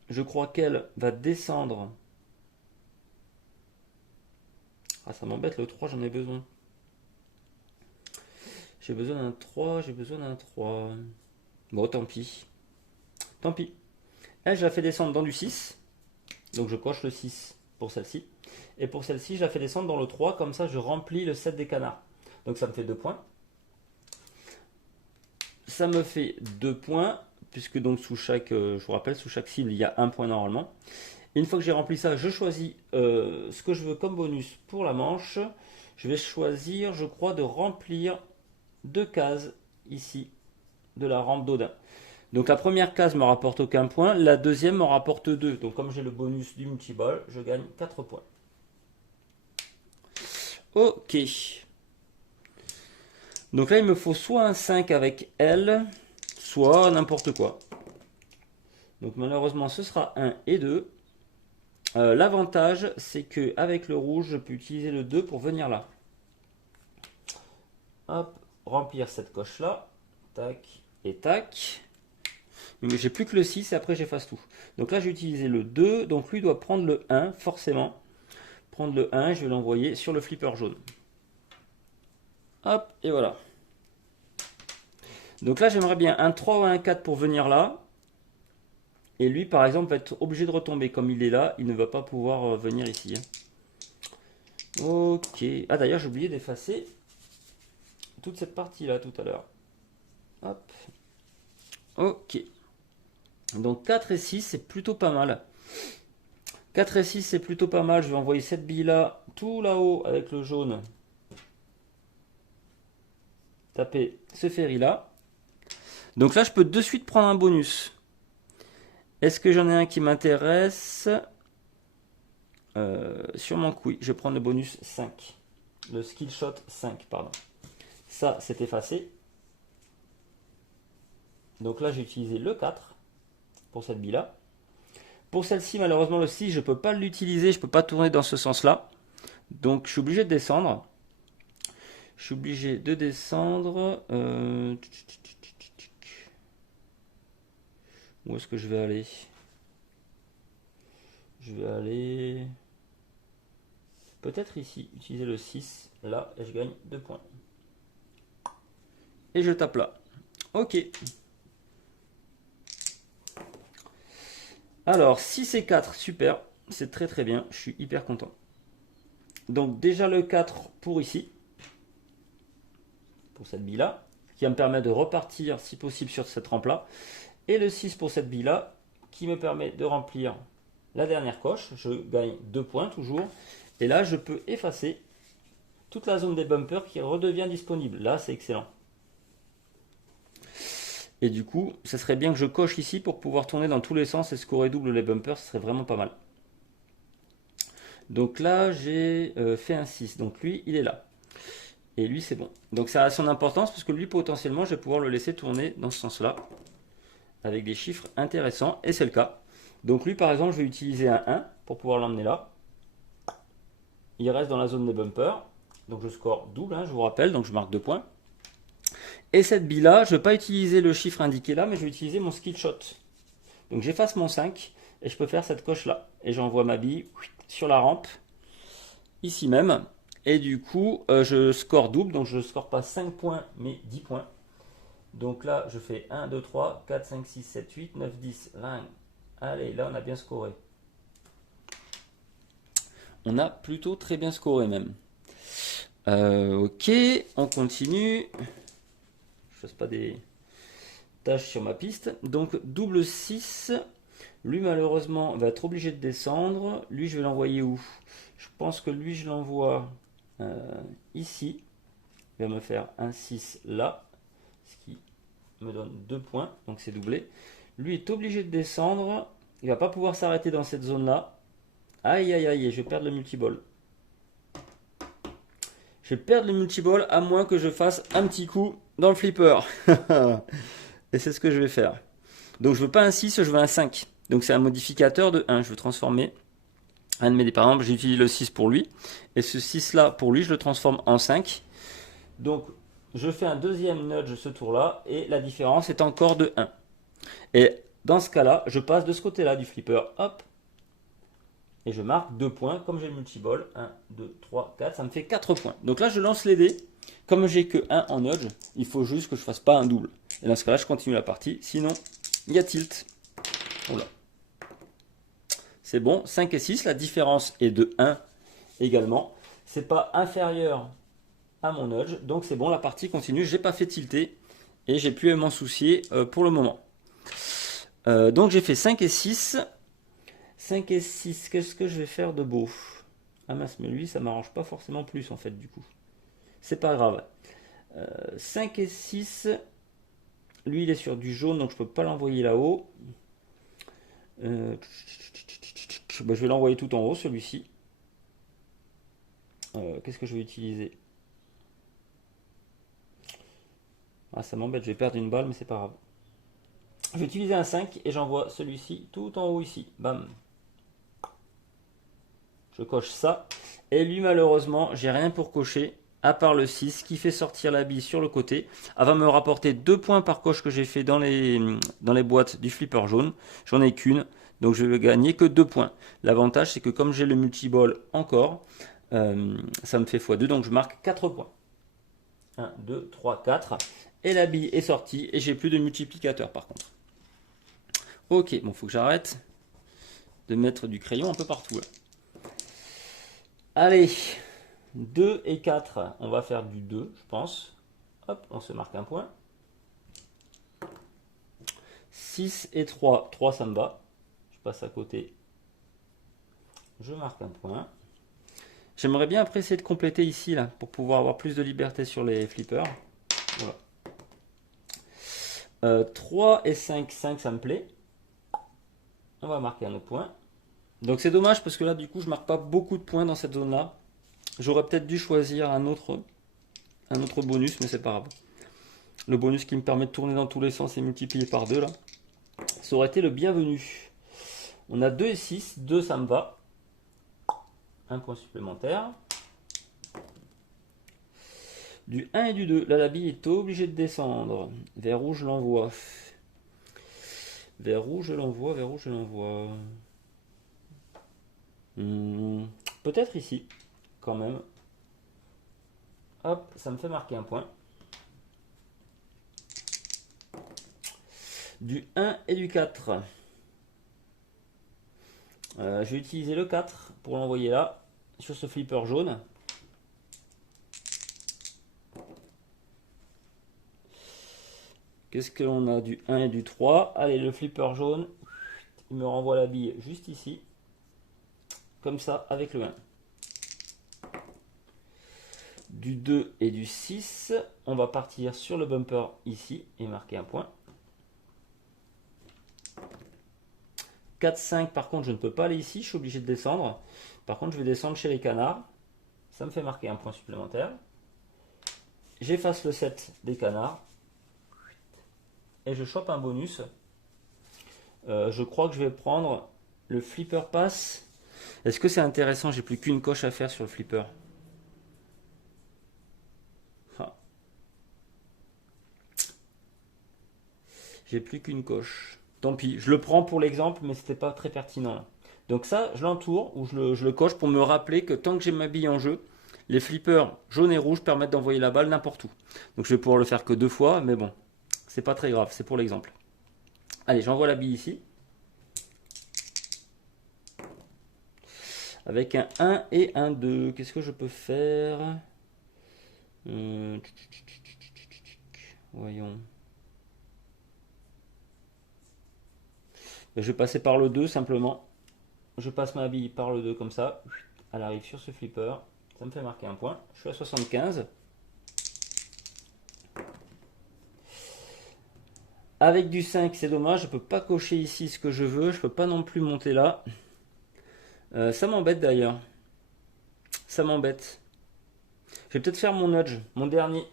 Je crois qu'elle va descendre. Ah, ça m'embête, le 3, j'en ai besoin. J'ai besoin d'un 3, j'ai besoin d'un 3. Bon, tant pis. Tant pis. Elle, je la fais descendre dans du 6. Donc je coche le 6 pour celle-ci. Et pour celle-ci, je la fais descendre dans le 3. Comme ça, je remplis le 7 des canards. Donc ça me fait 2 points. Ça me fait 2 points. Puisque donc sous chaque, je vous rappelle, sous chaque cible, il y a 1 point normalement. Et une fois que j'ai rempli ça, je choisis ce que je veux comme bonus pour la manche. Je vais choisir, je crois, de remplir 2 cases ici de la rampe d'Odin. Donc la première case me rapporte aucun point, la deuxième me rapporte 2. Donc comme j'ai le bonus du multiball, je gagne 4 points. Ok. Donc là, il me faut soit un 5 avec L, soit n'importe quoi. Donc malheureusement, ce sera 1 et 2. L'avantage, c'est que avec le rouge, je peux utiliser le 2 pour venir là. Hop, remplir cette coche-là. Tac et tac. Mais j'ai plus que le 6 et après j'efface tout. Donc là, j'ai utilisé le 2. Donc lui doit prendre le 1, forcément. Prendre le 1, je vais l'envoyer sur le flipper jaune. Hop, et voilà. Donc là, j'aimerais bien un 3 ou un 4 pour venir là. Et lui, par exemple, va être obligé de retomber. Comme il est là, il ne va pas pouvoir venir ici. Ok. Ah, d'ailleurs, j'ai oublié d'effacer toute cette partie-là tout à l'heure. Hop. Ok. Donc 4 et 6, c'est plutôt pas mal. 4 et 6, c'est plutôt pas mal. Je vais envoyer cette bille-là tout là-haut avec le jaune. Taper ce ferry-là. Donc là, je peux de suite prendre un bonus. Est-ce que j'en ai un qui m'intéresse? Sûrement que oui. Je vais prendre le bonus 5. Le skill shot 5, pardon. Ça, c'est effacé. Donc là, j'ai utilisé le 4 pour cette bille-là. Pour celle-ci, malheureusement, le 6, je ne peux pas l'utiliser. Je ne peux pas tourner dans ce sens-là. Donc, je suis obligé de descendre. Je suis obligé de descendre. Où est-ce que je vais aller? Je vais aller... Peut-être ici. Utiliser le 6. Là, et je gagne 2 points. Et je tape là. Ok. Alors, 6 et 4, super. C'est très très bien. Je suis hyper content. Donc déjà le 4 pour ici. Pour cette bille-là. Qui va me permettre de repartir si possible sur cette rampe-là. Et le 6 pour cette bille-là. Qui me permet de remplir la dernière coche. Je gagne 2 points toujours. Et là, je peux effacer toute la zone des bumpers qui redevient disponible. Là, c'est excellent. Et du coup, ça serait bien que je coche ici pour pouvoir tourner dans tous les sens et scorer double les bumpers. Ce serait vraiment pas mal. Donc là, j'ai fait un 6. Donc lui, il est là. Et lui, c'est bon. Donc ça a son importance parce que lui, potentiellement, je vais pouvoir le laisser tourner dans ce sens-là. Avec des chiffres intéressants. Et c'est le cas. Donc lui, par exemple, je vais utiliser un 1 pour pouvoir l'emmener là. Il reste dans la zone des bumpers. Donc je score double, hein, je vous rappelle. Donc je marque 2 points. Et cette bille-là, je ne vais pas utiliser le chiffre indiqué là, mais je vais utiliser mon skill shot. Donc j'efface mon 5 et je peux faire cette coche-là. Et j'envoie ma bille sur la rampe, ici même. Et du coup, je score double, donc je ne score pas 5 points, mais 10 points. Donc là, je fais 1, 2, 3, 4, 5, 6, 7, 8, 9, 10. Là, allez, là, on a bien scoré. On a plutôt très bien scoré même. Ok, on continue. Je fasse pas des tâches sur ma piste. Donc double 6. Lui malheureusement va être obligé de descendre. Lui je vais l'envoyer où? Je pense que lui je l'envoie ici. Il va me faire un 6 là. Ce qui me donne 2 points. Donc c'est doublé. Lui est obligé de descendre. Il va pas pouvoir s'arrêter dans cette zone-là. Aïe, aïe, aïe, je vais perdre le multiball. Je vais perdre le multiball à moins que je fasse un petit coup dans le flipper. Et c'est ce que je vais faire. Donc je veux pas un 6, je veux un 5. Donc c'est un modificateur de 1. Je veux transformer un de mes... Par exemple, j'utilise le 6 pour lui. Et ce 6 là, pour lui, je le transforme en 5. Donc je fais un deuxième nudge ce tour-là. Et la différence est encore de 1. Et dans ce cas-là, je passe de ce côté-là du flipper. Hop. Et je marque 2 points. Comme j'ai le multiball. 1, 2, 3, 4. Ça me fait 4 points. Donc là, je lance les dés. Comme j'ai que 1 en nudge, il faut juste que je fasse pas un double. Et dans ce cas-là, je continue la partie. Sinon, il y a tilt. Voilà. C'est bon. 5 et 6. La différence est de 1 également. C'est pas inférieur à mon nudge. Donc c'est bon. La partie continue. J'ai pas fait tilter. Et j'ai plus à m'en soucier pour le moment. Donc j'ai fait 5 et 6. 5 et 6. Qu'est-ce que je vais faire de beau? Ah mince, mais lui, ça m'arrange pas forcément plus en fait du coup. C'est pas grave. 5 et 6. Lui, il est sur du jaune, donc je peux pas l'envoyer là-haut. Je vais l'envoyer tout en haut, celui-ci. Qu'est-ce que je vais utiliser? Ah, ça m'embête, je vais perdre une balle, mais c'est pas grave. Je vais utiliser un 5 et j'envoie celui-ci tout en haut ici. Bam. Je coche ça. Et lui, malheureusement, j'ai rien pour cocher, à part le 6, qui fait sortir la bille sur le côté. Elle va me rapporter 2 points par coche que j'ai fait dans les boîtes du flipper jaune. J'en ai qu'une, donc je vais gagner que 2 points. L'avantage, c'est que comme j'ai le multiball encore, ça me fait x2, donc je marque 4 points. 1, 2, 3, 4. Et la bille est sortie, et j'ai plus de multiplicateur par contre. Ok, bon, faut que j'arrête de mettre du crayon un peu partout là. Allez, 2 et 4, on va faire du 2, je pense. Hop, on se marque un point. 6 et 3, 3 ça me va. Je passe à côté. Je marque un point. J'aimerais bien après essayer de compléter ici, là, pour pouvoir avoir plus de liberté sur les flippers. Voilà. 3 et 5, 5 ça me plaît. On va marquer un autre point. Donc c'est dommage parce que là, du coup, je marque pas beaucoup de points dans cette zone-là. J'aurais peut-être dû choisir un autre bonus, mais c'est pas grave. Le bonus qui me permet de tourner dans tous les sens et multiplier par 2 là. Ça aurait été le bienvenu. On a 2 et 6, 2 ça me va. Un point supplémentaire. Du 1 et du 2, là la bille est obligée de descendre. Vers où je l'envoie? Vers où je l'envoie? Vers où je l'envoie? Peut-être ici, quand même. Hop, ça me fait marquer un point. Du 1 et du 4. Je vais utiliser le 4 pour l'envoyer là, sur ce flipper jaune. Qu'est-ce que l'on a? Du 1 et du 3. Allez, le flipper jaune, il me renvoie la bille juste ici. Comme ça, avec le 1. Du 2 et du 6. On va partir sur le bumper ici et marquer un point. 4, 5, par contre, je ne peux pas aller ici, je suis obligé de descendre. Par contre, je vais descendre chez les canards. Ça me fait marquer un point supplémentaire. J'efface le 7 des canards. Et je chope un bonus. Je crois que je vais prendre le flipper pass. Est-ce que c'est intéressant? J'ai plus qu'une coche à faire sur le flipper. Ah. J'ai plus qu'une coche. Tant pis, je le prends pour l'exemple, mais c'était pas très pertinent. Donc ça, je l'entoure ou je le coche pour me rappeler que tant que j'ai ma bille en jeu, les flippers jaune et rouge permettent d'envoyer la balle n'importe où. Donc je vais pouvoir le faire que 2 fois, mais bon, c'est pas très grave, c'est pour l'exemple. Allez, j'envoie la bille ici. Avec un 1 et un 2, qu'est-ce que je peux faire? Voyons. Je vais passer par le 2 simplement. Je passe ma bille par le 2 comme ça. Elle arrive sur ce flipper. Ça me fait marquer un point. Je suis à 75. Avec du 5, c'est dommage, je peux pas cocher ici ce que je veux, je peux pas non plus monter là. Ça m'embête d'ailleurs, ça m'embête. Je vais peut-être faire mon nudge, mon dernier.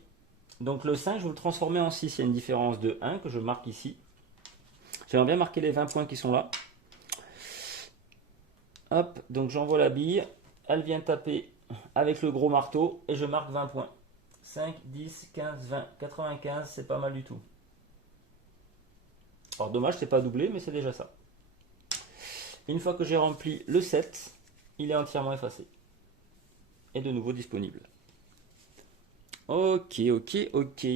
Donc le 5, je vais le transformer en 6, il y a une différence de 1 que je marque ici. J'aimerais bien marquer les 20 points qui sont là. Hop, donc j'envoie la bille, elle vient taper avec le gros marteau et je marque 20 points. 5, 10, 15, 20, 95, c'est pas mal du tout. Alors dommage, c'est pas doublé, mais c'est déjà ça. Une fois que j'ai rempli le 7, il est entièrement effacé. Et de nouveau disponible. Ok, ok, ok.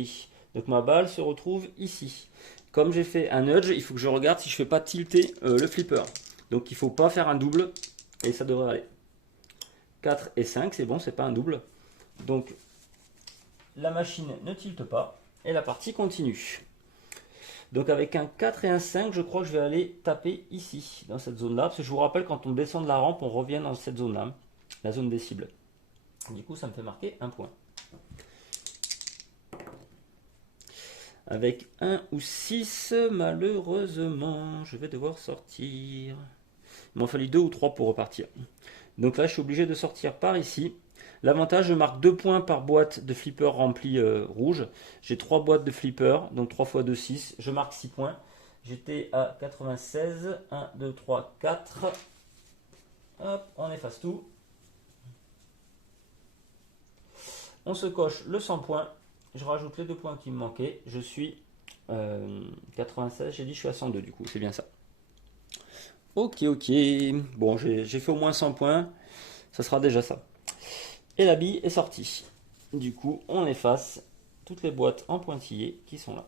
Donc ma balle se retrouve ici. Comme j'ai fait un nudge, il faut que je regarde si je fais pas tilter le flipper. Donc il faut pas faire un double et ça devrait aller. 4 et 5, c'est bon, c'est pas un double. Donc la machine ne tilte pas et la partie continue. Donc avec un 4 et un 5, je crois que je vais aller taper ici, dans cette zone-là. Parce que je vous rappelle, quand on descend de la rampe, on revient dans cette zone-là, la zone des cibles. Du coup, ça me fait marquer un point. Avec 1 ou 6, malheureusement, je vais devoir sortir. Il m'en fallu 2 ou 3 pour repartir. Donc là, je suis obligé de sortir par ici. L'avantage, je marque 2 points par boîte de flipper rempli rouge. J'ai 3 boîtes de flipper, donc 3 x 2, 6. Je marque 6 points. J'étais à 96. 1, 2, 3, 4. Hop, on efface tout. On se coche le 100 points. Je rajoute les 2 points qui me manquaient. Je suis 96. J'ai dit je suis à 102 du coup. C'est bien ça. Ok, ok. Bon, j'ai fait au moins 100 points. Ça sera déjà ça. Et la bille est sortie. Du coup, on efface toutes les boîtes en pointillés qui sont là.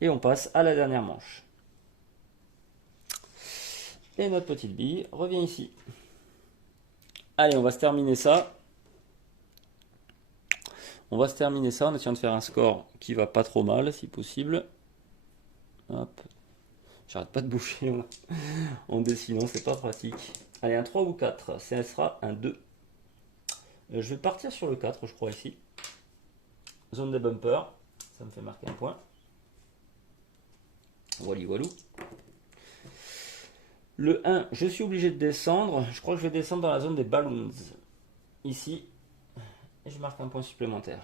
Et on passe à la dernière manche. Et notre petite bille revient ici. Allez, on va se terminer ça. On va se terminer ça en essayant de faire un score qui va pas trop mal, si possible. Hop. J'arrête pas de bouger en dessinant, c'est pas pratique. Allez, un 3 ou 4. Ça sera un 2. Je vais partir sur le 4, je crois, ici. Zone des bumpers. Ça me fait marquer un point. Wally walou. Le 1, je suis obligé de descendre. Je crois que je vais descendre dans la zone des balloons. Ici. Et je marque un point supplémentaire.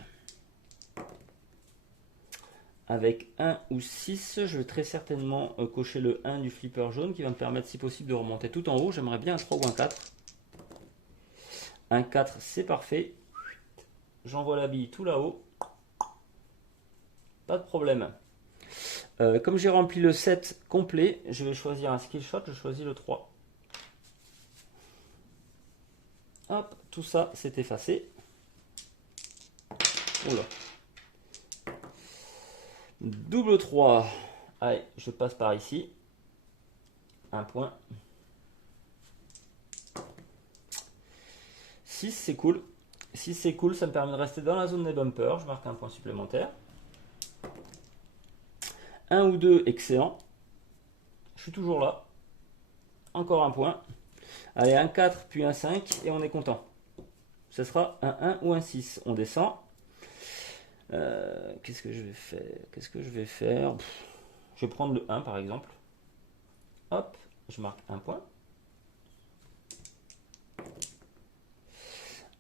Avec 1 ou 6, je vais très certainement cocher le 1 du flipper jaune qui va me permettre si possible de remonter tout en haut. J'aimerais bien un 3 ou un 4. Un 4, c'est parfait. J'envoie la bille tout là-haut. Pas de problème. Comme j'ai rempli le 7 complet, je vais choisir un skill shot, je choisis le 3. Hop, tout ça c'est effacé. Oula. Double 3. Allez, je passe par ici. Un point. 6, c'est cool. 6, c'est cool, ça me permet de rester dans la zone des bumpers. Je marque un point supplémentaire. 1 ou 2, excellent. Je suis toujours là. Encore un point. Allez, un 4, puis un 5, et on est content. Ce sera un 1 ou un 6. On descend. Qu'est-ce que je vais faire? Je vais prendre le 1 par exemple. Hop, je marque un point.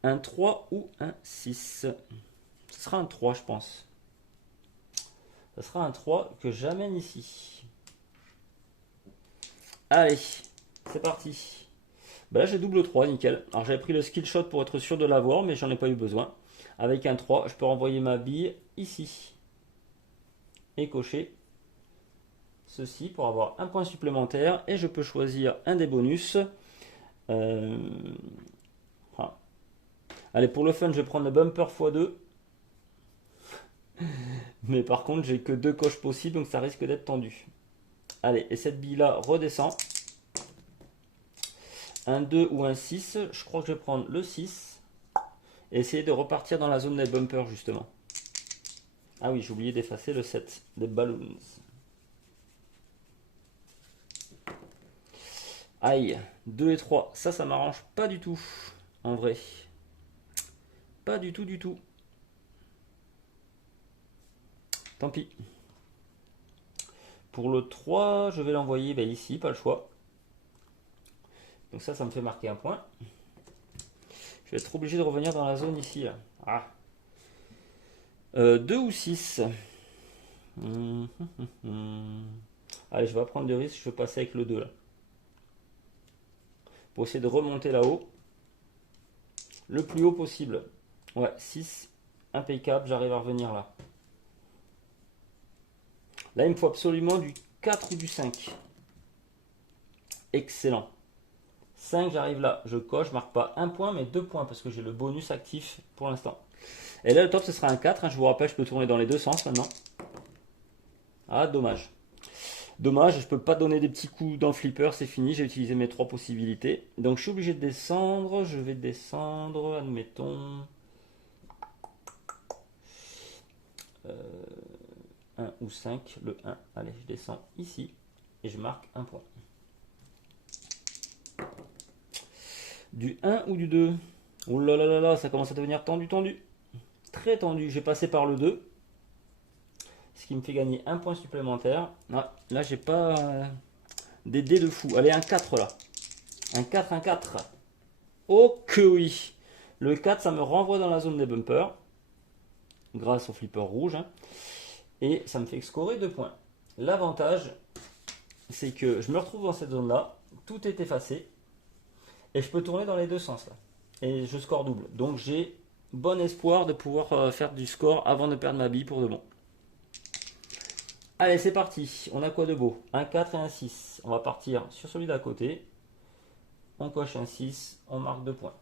Un 3 ou un 6. Ce sera un 3, je pense. Ce sera un 3 que j'amène ici. Allez, c'est parti. Ben là, j'ai double 3, nickel. Alors, j'avais pris le skill shot pour être sûr de l'avoir, mais j'en ai pas eu besoin. Avec un 3, je peux renvoyer ma bille ici. Et cocher ceci pour avoir un point supplémentaire. Et je peux choisir un des bonus. Allez, pour le fun, je vais prendre le bumper x2. Mais par contre, j'ai que 2 coches possibles, donc ça risque d'être tendu. Allez, et cette bille-là redescend. Un 2 ou un 6. Je crois que je vais prendre le 6. Et essayer de repartir dans la zone des bumpers, justement. Ah oui, j'ai oublié d'effacer le 7 des balloons. Aïe, 2 et 3. Ça m'arrange pas du tout, en vrai. Pas du tout, du tout. Tant pis. Pour le 3, je vais l'envoyer ici, pas le choix. Donc ça me fait marquer un point. Je vais être obligé de revenir dans la zone ici. Là. Ah. 2 ou 6. Allez, je vais prendre de risque, je vais passer avec le 2 là. Pour essayer de remonter là-haut. Le plus haut possible. Ouais, 6. Impeccable, j'arrive à revenir là. Là, il me faut absolument du 4 ou du 5. Excellent. 5, j'arrive là. Je coche, je marque pas un point, mais 2 points parce que j'ai le bonus actif pour l'instant. Et là, le top, ce sera un 4. Je vous rappelle, je peux tourner dans les deux sens maintenant. Ah, dommage. Dommage, je peux pas donner des petits coups dans le flipper, c'est fini. J'ai utilisé mes 3 possibilités. Donc, je suis obligé de descendre. Je vais descendre, admettons. 1 ou 5, le 1. Allez, je descends ici et je marque un point. Du 1 ou du 2? Oh là là là là, ça commence à devenir tendu, tendu. Très tendu. J'ai passé par le 2. Ce qui me fait gagner un point supplémentaire. Ah, là, j'ai pas des dés de fou. Allez, un 4 là. Un 4, un 4. Oh que oui. Le 4, ça me renvoie dans la zone des bumpers. Grâce au flipper rouge. Hein. Et ça me fait scorer 2 points. L'avantage, c'est que je me retrouve dans cette zone-là. Tout est effacé. Et je peux tourner dans les deux sens là. Et je score double. Donc j'ai bon espoir de pouvoir faire du score avant de perdre ma bille pour de bon. Allez, c'est parti. On a quoi de beau? Un 4 et un 6. On va partir sur celui d'à côté. On coche un 6. On marque 2 points.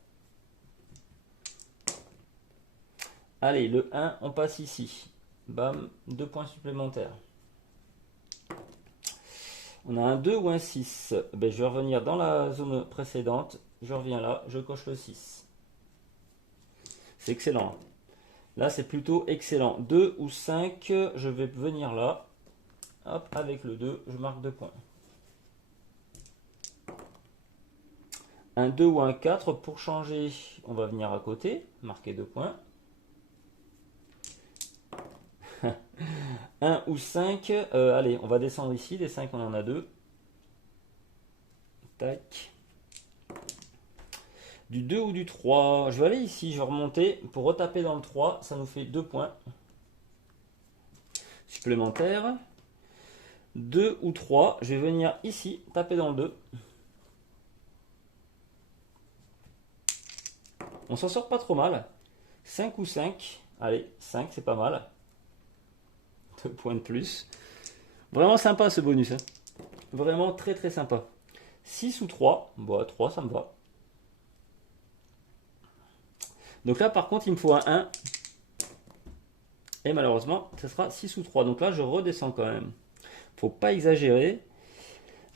Allez, le 1, on passe ici. Bam, 2 points supplémentaires. On a un 2 ou un 6. Ben, je vais revenir dans la zone précédente. Je reviens là, je coche le 6. C'est excellent. Là, c'est plutôt excellent. 2 ou 5, je vais venir là. Hop, avec le 2, je marque 2 points. Un 2 ou un 4, pour changer, on va venir à côté, marquer 2 points. 1 ou 5, allez, on va descendre ici, les 5 on en a 2. Tac. Du 2 ou du 3, je vais aller ici, je vais remonter pour retaper dans le 3, ça nous fait 2 points supplémentaires. 2 ou 3, je vais venir ici, taper dans le 2. On s'en sort pas trop mal. 5 ou 5, allez, 5 c'est pas mal. 2 points de plus. Vraiment sympa ce bonus. Hein. Vraiment très très sympa. 6 ou 3, bon 3 ça me va. Donc là par contre il me faut un 1. Et malheureusement ce sera 6 ou 3. Donc là je redescends quand même. Faut pas exagérer.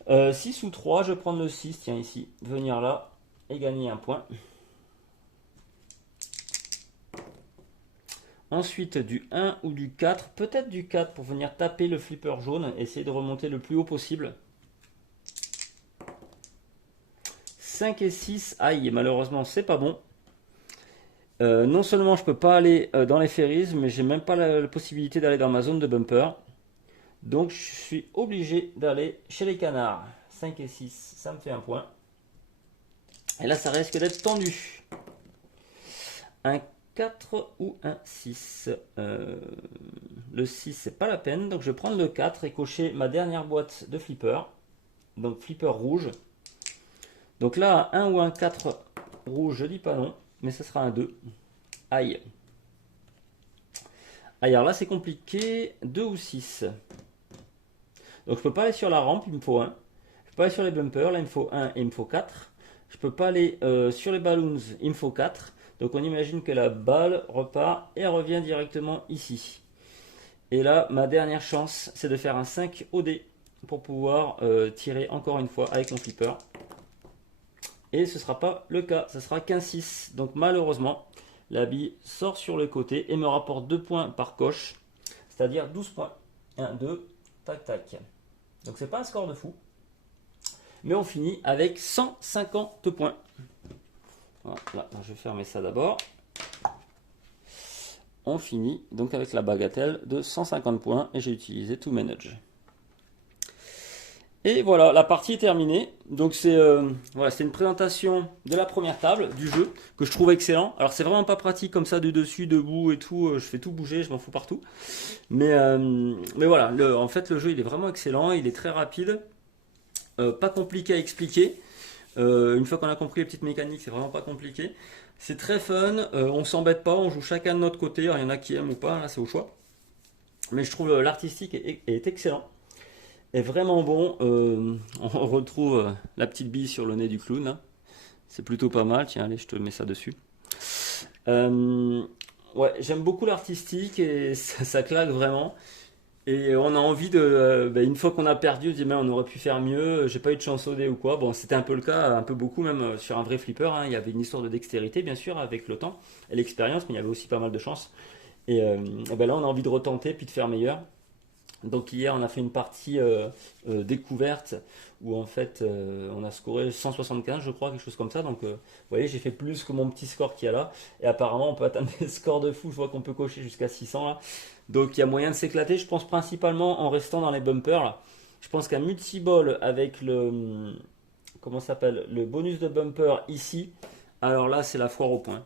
6 ou 3, je vais prendre le 6, tiens ici. Venir là et gagner un point. Ensuite du 1 ou du 4, peut-être du 4 pour venir taper le flipper jaune, essayer de remonter le plus haut possible. 5 et 6, aïe, malheureusement c'est pas bon. Non seulement je peux pas aller dans les ferries, mais j'ai même pas la possibilité d'aller dans ma zone de bumper. Donc je suis obligé d'aller chez les canards. 5 et 6, ça me fait un point. Et là ça risque d'être tendu. Un 4 ou un 6. Le 6, c'est pas la peine. Donc je vais prendre le 4 et cocher ma dernière boîte de flipper. Donc flipper rouge. Donc là, un ou un 4 rouge, je dis pas non. Mais ce sera un 2. Aïe. Aïe, alors là c'est compliqué. 2 ou 6. Donc je peux pas aller sur la rampe, il me faut 1. Je peux pas aller sur les bumpers, là il me faut 1 et il me faut 4. Je peux pas aller sur les balloons, il me faut 4. Donc on imagine que la balle repart et revient directement ici. Et là, ma dernière chance, c'est de faire un 5 OD pour pouvoir tirer encore une fois avec mon flipper. Et ce ne sera pas le cas, ce sera qu'un 6. Donc malheureusement, la bille sort sur le côté et me rapporte 2 points par coche, c'est-à-dire 12 points. 1, 2, tac, tac. Donc c'est pas un score de fou. Mais on finit avec 150 points. Voilà, je vais fermer ça d'abord. On finit donc avec la bagatelle de 150 points et j'ai utilisé To Manage. Et voilà, la partie est terminée. Donc c'est voilà, c'est une présentation de la première table du jeu que je trouve excellent. Alors c'est vraiment pas pratique comme ça du dessus, debout et tout. Je fais tout bouger, je m'en fous partout. Mais voilà, en fait le jeu il est vraiment excellent, il est très rapide, pas compliqué à expliquer. Une fois qu'on a compris les petites mécaniques, c'est vraiment pas compliqué. C'est très fun, on s'embête pas, on joue chacun de notre côté. Alors, il y en a qui aiment ou pas, là c'est au choix. Mais je trouve l'artistique est excellent. Est vraiment bon. On retrouve la petite bille sur le nez du clown, là. C'est plutôt pas mal. Tiens, allez, je te mets ça dessus. Euh, ouais, j'aime beaucoup l'artistique et ça claque vraiment. Et on a envie de, une fois qu'on a perdu, on se dit, mais on aurait pu faire mieux, j'ai pas eu de chance au dé ou quoi. Bon, c'était un peu le cas, un peu beaucoup même sur un vrai flipper, hein. Il y avait une histoire de dextérité, bien sûr, avec le temps et l'expérience, mais il y avait aussi pas mal de chance. Et là, on a envie de retenter puis de faire meilleur. Donc hier, on a fait une partie découverte où en fait on a scoré 175, je crois, quelque chose comme ça. Donc vous voyez, j'ai fait plus que mon petit score qu'il y a là. Et apparemment, on peut atteindre des scores de fou. Je vois qu'on peut cocher jusqu'à 600 là. Donc il y a moyen de s'éclater. Je pense principalement en restant dans les bumpers là. Je pense qu'un multi-ball avec le comment ça s'appelle, le bonus de bumper ici. Alors là, c'est la foire au point.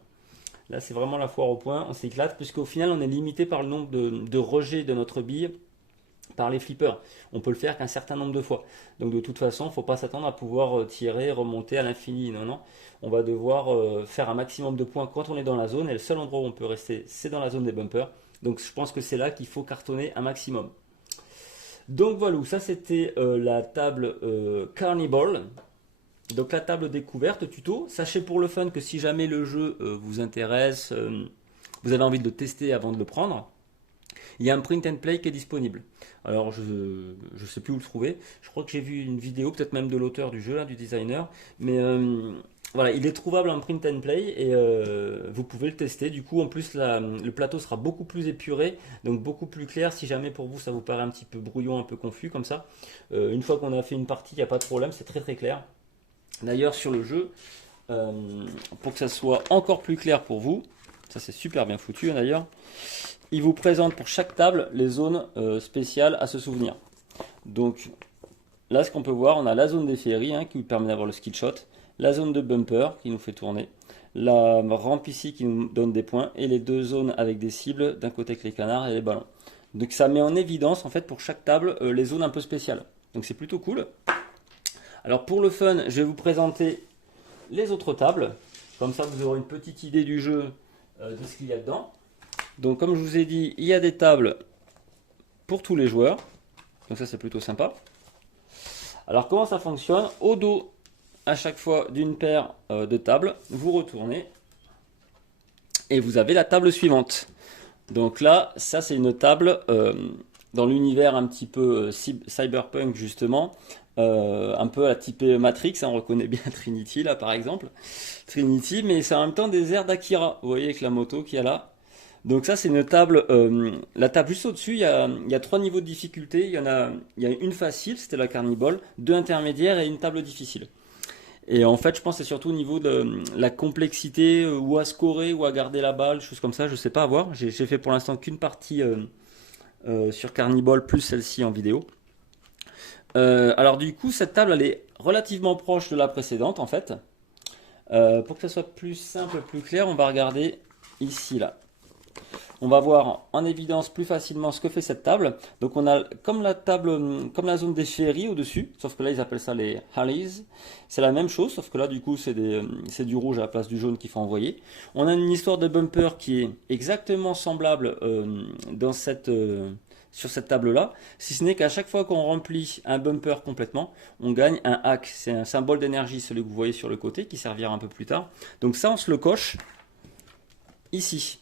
Là, c'est vraiment la foire au point. On s'éclate puisqu'au final, on est limité par le nombre de rejets de notre bille par les flippers. On peut le faire qu'un certain nombre de fois. Donc de toute façon, il ne faut pas s'attendre à pouvoir tirer, remonter à l'infini. Non, non. On va devoir faire un maximum de points quand on est dans la zone. Et le seul endroit où on peut rester, c'est dans la zone des bumpers. Donc je pense que c'est là qu'il faut cartonner un maximum. Donc voilà, ça c'était la table Carnival. Donc la table découverte tuto. Sachez pour le fun que si jamais le jeu vous intéresse, vous avez envie de le tester avant de le prendre, il y a un print and play qui est disponible. Alors je ne sais plus où le trouver. Je crois que j'ai vu une vidéo, peut-être même de l'auteur du jeu, là, du designer. Mais voilà, il est trouvable en print and play et vous pouvez le tester. Du coup, en plus, le plateau sera beaucoup plus épuré, donc beaucoup plus clair. Si jamais pour vous ça vous paraît un petit peu brouillon, un peu confus comme ça, une fois qu'on a fait une partie, il n'y a pas de problème, c'est très très clair. D'ailleurs, sur le jeu, pour que ça soit encore plus clair pour vous, ça c'est super bien foutu d'ailleurs. Il vous présente pour chaque table les zones spéciales à se souvenir. Donc là, ce qu'on peut voir, on a la zone des ferries qui nous permet d'avoir le skill shot, la zone de bumper qui nous fait tourner, la rampe ici qui nous donne des points et les deux zones avec des cibles, d'un côté avec les canards et les ballons. Donc ça met en évidence en fait pour chaque table les zones un peu spéciales. Donc c'est plutôt cool. Alors pour le fun, je vais vous présenter les autres tables. Comme ça, vous aurez une petite idée du jeu, de ce qu'il y a dedans. Donc comme je vous ai dit, il y a des tables pour tous les joueurs. Donc ça c'est plutôt sympa. Alors comment ça fonctionne? Au dos, à chaque fois d'une paire de tables, vous retournez et vous avez la table suivante. Donc là, ça c'est une table dans l'univers un petit peu cyberpunk justement. Un peu à typer Matrix, on reconnaît bien Trinity là par exemple. Trinity, mais c'est en même temps des airs d'Akira. Vous voyez avec la moto qu'il y a là. Donc ça c'est une table, la table juste au-dessus, il y a trois niveaux de difficulté. Il y a une facile, c'était la Carnival, deux intermédiaires et une table difficile. Et en fait je pense que c'est surtout au niveau de la complexité, ou à scorer, ou à garder la balle, choses comme ça, je sais pas à voir. J'ai fait pour l'instant qu'une partie sur Carnival plus celle-ci en vidéo. Alors du coup cette table elle est relativement proche de la précédente en fait. Pour que ça soit plus simple, plus clair, on va regarder ici là. On va voir en évidence plus facilement ce que fait cette table. Donc on a comme la table, comme la zone des ferries au-dessus, sauf que là ils appellent ça les Hallies. C'est la même chose, sauf que là du coup c'est du rouge à la place du jaune qu'il faut envoyer. On a une histoire de bumper qui est exactement semblable sur cette table-là, si ce n'est qu'à chaque fois qu'on remplit un bumper complètement, on gagne un hack. C'est un symbole d'énergie, celui que vous voyez sur le côté, qui servira un peu plus tard. Donc ça on se le coche ici.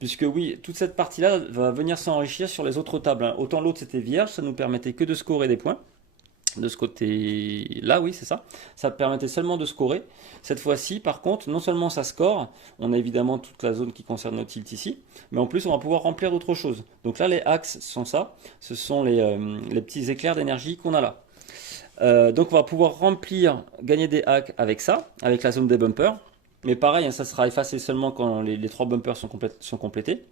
Puisque oui, toute cette partie-là va venir s'enrichir sur les autres tables. Autant l'autre c'était vierge, ça nous permettait que de scorer des points. De ce côté-là, oui, c'est ça. Ça permettait seulement de scorer. Cette fois-ci, par contre, non seulement ça score, on a évidemment toute la zone qui concerne notre tilt ici, mais en plus on va pouvoir remplir d'autres choses. Donc là, les axes sont ça. Ce sont les petits éclairs d'énergie qu'on a là. Donc on va pouvoir remplir, gagner des hacks avec ça, avec la zone des bumpers. Mais pareil, ça sera effacé seulement quand les trois bumpers sont complétés.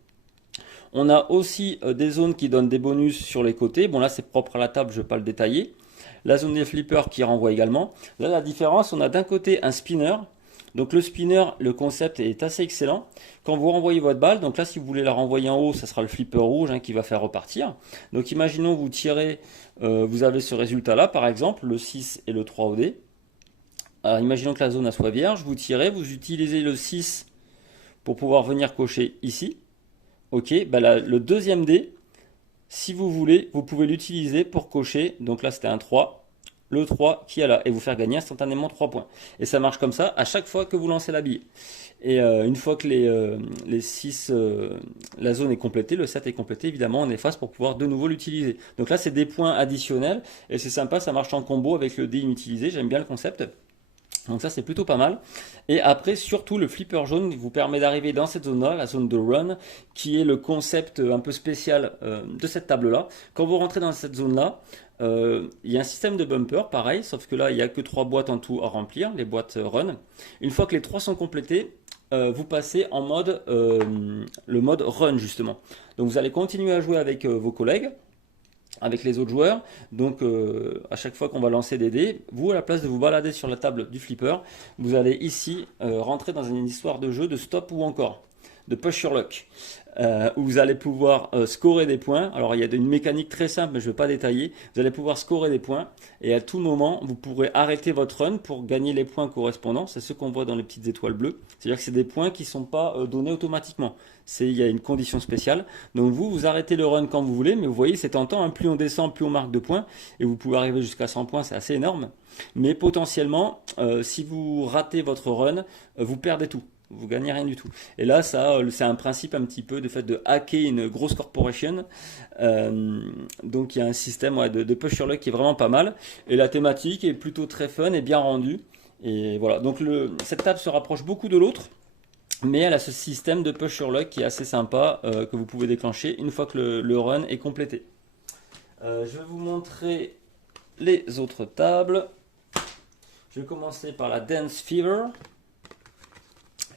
On a aussi des zones qui donnent des bonus sur les côtés. Bon là c'est propre à la table, je ne vais pas le détailler. la zone des flippers qui renvoie également. Là, la différence, on a d'un côté un spinner. Donc le spinner, le concept est assez excellent. Quand vous renvoyez votre balle, donc là si vous voulez la renvoyer en haut, ça sera le flipper rouge qui va faire repartir. Donc imaginons vous tirez, vous avez ce résultat là par exemple, le 6 et le 3 au dé. Alors imaginons que la zone soit vierge, vous tirez, vous utilisez le 6 pour pouvoir venir cocher ici. Ok, le deuxième dé, si vous voulez, vous pouvez l'utiliser pour cocher, donc là c'était un 3. Le 3 qui est là et vous faire gagner instantanément 3 points. Et ça marche comme ça à chaque fois que vous lancez la bille. Et une fois que les 6, la zone est complétée, le 7 est complété, évidemment on efface pour pouvoir de nouveau l'utiliser. Donc là c'est des points additionnels et c'est sympa, ça marche en combo avec le dé inutilisé, j'aime bien le concept. Donc ça c'est plutôt pas mal. Et après surtout le flipper jaune vous permet d'arriver dans cette zone là, la zone de run, qui est le concept un peu spécial de cette table là. Quand vous rentrez dans cette zone là, il y a un système de bumper pareil, sauf que là il n'y a que 3 boîtes en tout à remplir, les boîtes run. Une fois que les 3 sont complétées, vous passez en mode le mode run justement. Donc vous allez continuer à jouer avec vos collègues, avec les autres joueurs. Donc à chaque fois qu'on va lancer des dés, vous à la place de vous balader sur la table du flipper, vous allez ici rentrer dans une histoire de jeu de stop ou encore de push your luck, où vous allez pouvoir scorer des points. Alors il y a une mécanique très simple, mais je ne vais pas détailler. Vous allez pouvoir scorer des points et à tout moment, vous pourrez arrêter votre run pour gagner les points correspondants. C'est ce qu'on voit dans les petites étoiles bleues. C'est-à-dire que c'est des points qui ne sont pas donnés automatiquement. Il y a une condition spéciale. Donc vous arrêtez le run quand vous voulez, mais vous voyez, c'est tentant. Plus on descend, plus on marque de points. Et vous pouvez arriver jusqu'à 100 points, c'est assez énorme. Mais potentiellement, si vous ratez votre run, vous perdez tout. Vous gagnez rien du tout. Et là, ça, c'est un principe un petit peu de fait de hacker une grosse corporation. Donc il y a un système de push your luck qui est vraiment pas mal. Et la thématique est plutôt très fun et bien rendue. Et voilà. Donc cette table se rapproche beaucoup de l'autre. Mais elle a ce système de push your luck qui est assez sympa, que vous pouvez déclencher une fois que le run est complété. Je vais vous montrer les autres tables. Je vais commencer par la Dance Fever,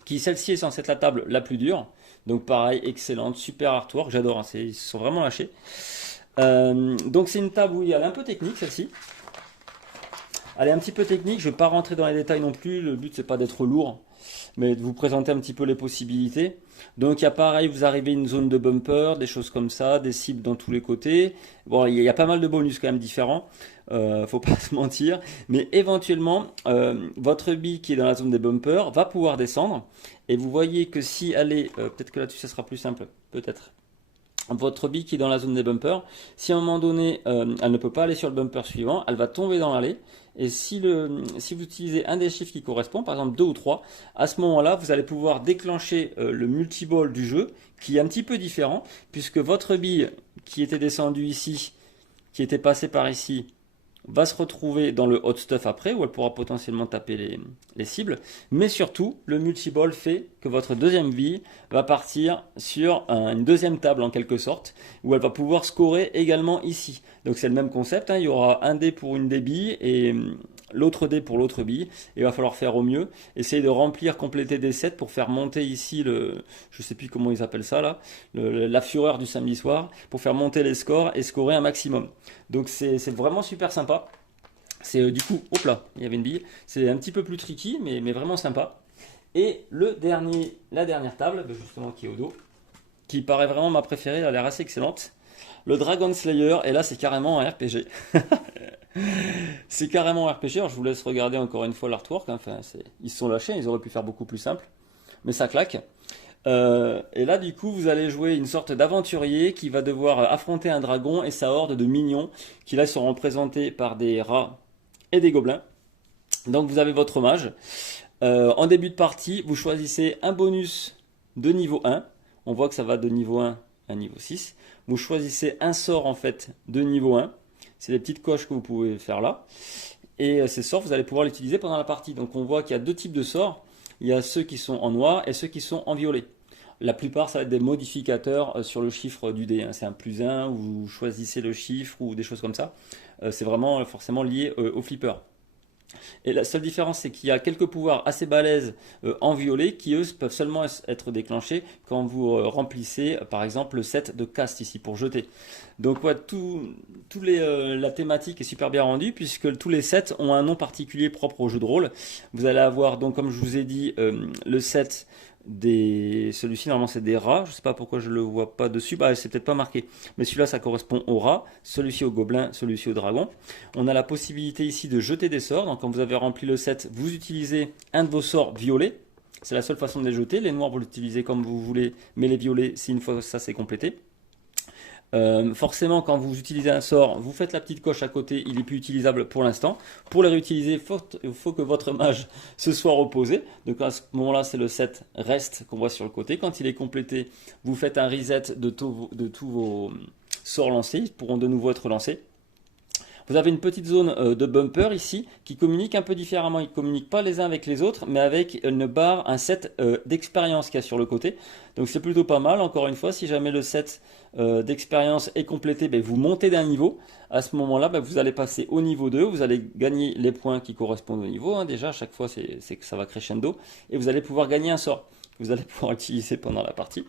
qui celle-ci est censée être la table la plus dure. Donc pareil, excellente, super artwork, j'adore, hein, ils se sont vraiment lâchés. Donc c'est une table où elle est un peu technique celle-ci. Elle est un petit peu technique, je ne vais pas rentrer dans les détails non plus, le but c'est pas d'être lourd, mais de vous présenter un petit peu les possibilités. Donc il y a pareil, vous arrivez à une zone de bumper, des choses comme ça, des cibles dans tous les côtés. Bon, il y a pas mal de bonus quand même différents, faut pas se mentir. Mais éventuellement, votre bille qui est dans la zone des bumpers va pouvoir descendre. Et vous voyez que si elle est, peut-être que là-dessus ça sera plus simple, peut-être. Votre bille qui est dans la zone des bumpers, si à un moment donné elle ne peut pas aller sur le bumper suivant, elle va tomber dans l'allée. Et si vous utilisez un des chiffres qui correspond, par exemple 2 ou 3, à ce moment-là, vous allez pouvoir déclencher le multiball du jeu, qui est un petit peu différent, puisque votre bille qui était descendue ici, qui était passée par ici, va se retrouver dans le hot stuff après, où elle pourra potentiellement taper les cibles. Mais surtout, le multiball fait que votre deuxième bille va partir sur une deuxième table en quelque sorte, où elle va pouvoir scorer également ici. Donc c'est le même concept, hein, il y aura un dé pour une des billes et l'autre dé pour l'autre bille. Et il va falloir faire au mieux. Essayez de remplir, compléter des sets pour faire monter ici je sais plus comment ils appellent ça là, la fureur du samedi soir, pour faire monter les scores et scorer un maximum. Donc c'est vraiment super sympa. C'est du coup, hop là, il y avait une bille. C'est un petit peu plus tricky, mais vraiment sympa. Et la dernière table, justement qui est au dos, qui paraît vraiment ma préférée, elle a l'air assez excellente. Le Dragon Slayer, et là c'est carrément un RPG. C'est carrément un RPG, alors je vous laisse regarder encore une fois l'artwork. Enfin, ils se sont lâchés, ils auraient pu faire beaucoup plus simple. Mais ça claque. Et là, du coup, vous allez jouer une sorte d'aventurier qui va devoir affronter un dragon et sa horde de minions, qui là sont représentés par des rats et des gobelins. Donc vous avez votre mage. En début de partie, vous choisissez un bonus de niveau 1. On voit que ça va de niveau 1 à niveau 6. Vous choisissez un sort en fait de niveau 1. C'est des petites coches que vous pouvez faire là. Et ces sorts, vous allez pouvoir l'utiliser pendant la partie. Donc on voit qu'il y a deux types de sorts. Il y a ceux qui sont en noir et ceux qui sont en violet. La plupart, ça va être des modificateurs sur le chiffre du dé. C'est un +1, ou vous choisissez le chiffre ou des choses comme ça. C'est vraiment forcément lié au flipper. Et la seule différence, c'est qu'il y a quelques pouvoirs assez balèzes en violet qui, eux, peuvent seulement être déclenchés quand vous remplissez, par exemple, le set de cast ici pour jeter. Donc, ouais, la thématique est super bien rendue puisque tous les sets ont un nom particulier propre au jeu de rôle. Vous allez avoir, donc, comme je vous ai dit, le set celui-ci normalement c'est des rats, je sais pas pourquoi je le vois pas dessus, bah c'est peut-être pas marqué, mais celui-là ça correspond au rat, celui-ci au gobelin, celui-ci au dragon. On a la possibilité ici de jeter des sorts, donc quand vous avez rempli le set, vous utilisez un de vos sorts violets, c'est la seule façon de les jeter, les noirs vous l'utilisez comme vous voulez, mais les violets, si une fois ça c'est complété. Forcément, quand vous utilisez un sort, vous faites la petite coche à côté, il est plus utilisable pour l'instant. Pour les réutiliser, il faut que votre mage se soit reposé. Donc à ce moment-là, c'est le set reste qu'on voit sur le côté. Quand il est complété, vous faites un reset de tous vos sorts lancés. Ils pourront de nouveau être lancés. Vous avez une petite zone de bumper ici qui communique un peu différemment. Ils ne communiquent pas les uns avec les autres, mais avec une barre, un set d'expérience qu'il y a sur le côté. Donc c'est plutôt pas mal. Encore une fois, si jamais le set d'expérience est complété, ben, vous montez d'un niveau. À ce moment-là, ben, vous allez passer au niveau 2. Vous allez gagner les points qui correspondent au niveau. Hein. Déjà, à chaque fois, c'est que ça va crescendo. Et vous allez pouvoir gagner un sort que vous allez pouvoir utiliser pendant la partie.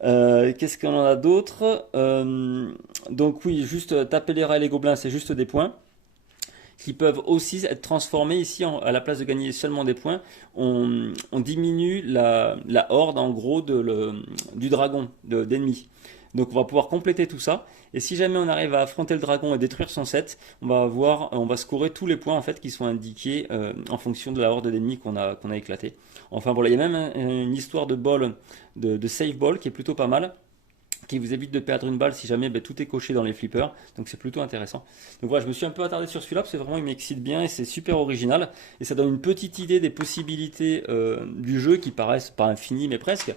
Qu'est-ce qu'on en a d'autre donc oui, juste taper les rats et les gobelins, c'est juste des points qui peuvent aussi être transformés ici à la place de gagner seulement des points. On diminue la horde en gros du dragon, d'ennemis. Donc on va pouvoir compléter tout ça. Et si jamais on arrive à affronter le dragon et détruire son set, on va scorer tous les points en fait qui sont indiqués en fonction de la horde d'ennemis qu'on a éclaté. Enfin voilà, il y a même une histoire de ball, de save ball qui est plutôt pas mal, qui vous évite de perdre une balle si jamais tout est coché dans les flippers, donc c'est plutôt intéressant. Donc voilà, je me suis un peu attardé sur celui-là, parce que vraiment il m'excite bien et c'est super original, et ça donne une petite idée des possibilités du jeu qui paraissent pas infinies mais presque.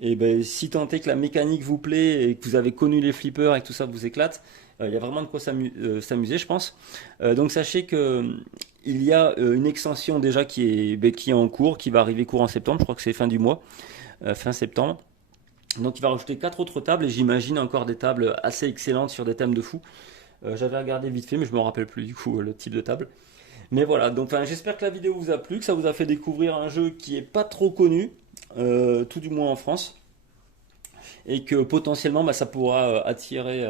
Et ben, si tant est que la mécanique vous plaît et que vous avez connu les flippers et que tout ça vous éclate, il y a vraiment de quoi s'amuser je pense. Donc sachez que il y a une extension déjà qui est en cours, qui va arriver courant septembre, je crois que c'est fin du mois, fin septembre. Donc il va rajouter 4 autres tables et j'imagine encore des tables assez excellentes sur des thèmes de fou. J'avais regardé vite fait mais je me rappelle plus du coup le type de table. Mais voilà, donc j'espère que la vidéo vous a plu, que ça vous a fait découvrir un jeu qui est pas trop connu, tout du moins en France, et que potentiellement ça pourra attirer.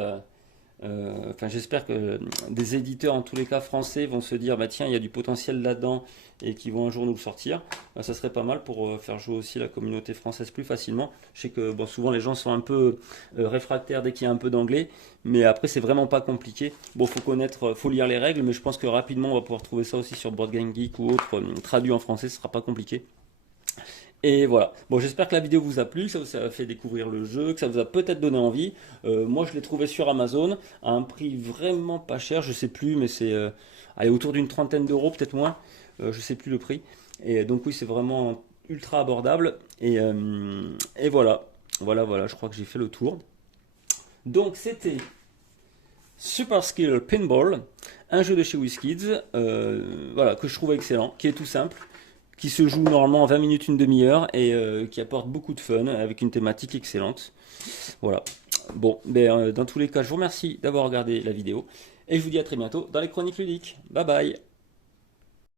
J'espère que des éditeurs en tous les cas français vont se dire bah tiens il y a du potentiel là-dedans et qui vont un jour nous le sortir. Ça serait pas mal pour faire jouer aussi la communauté française plus facilement. Je sais que bon, souvent les gens sont un peu réfractaires dès qu'il y a un peu d'anglais, mais après c'est vraiment pas compliqué. Bon, faut lire les règles, mais je pense que rapidement on va pouvoir trouver ça aussi sur Board Game Geek ou autre, traduit en français, ce sera pas compliqué. Et voilà. Bon, j'espère que la vidéo vous a plu, que ça vous a fait découvrir le jeu, que ça vous a peut-être donné envie. Moi, je l'ai trouvé sur Amazon à un prix vraiment pas cher, je sais plus, mais c'est autour d'une trentaine d'euros, peut-être moins. Je sais plus le prix. Et donc oui, c'est vraiment ultra abordable. Et voilà. Voilà, je crois que j'ai fait le tour. Donc c'était Super Skill Pinball, un jeu de chez WizKids, voilà, que je trouve excellent, qui est tout simple, qui se joue normalement en 20 minutes, une demi-heure, et qui apporte beaucoup de fun, avec une thématique excellente. Voilà. Bon, dans tous les cas, je vous remercie d'avoir regardé la vidéo, et je vous dis à très bientôt dans les chroniques ludiques. Bye bye.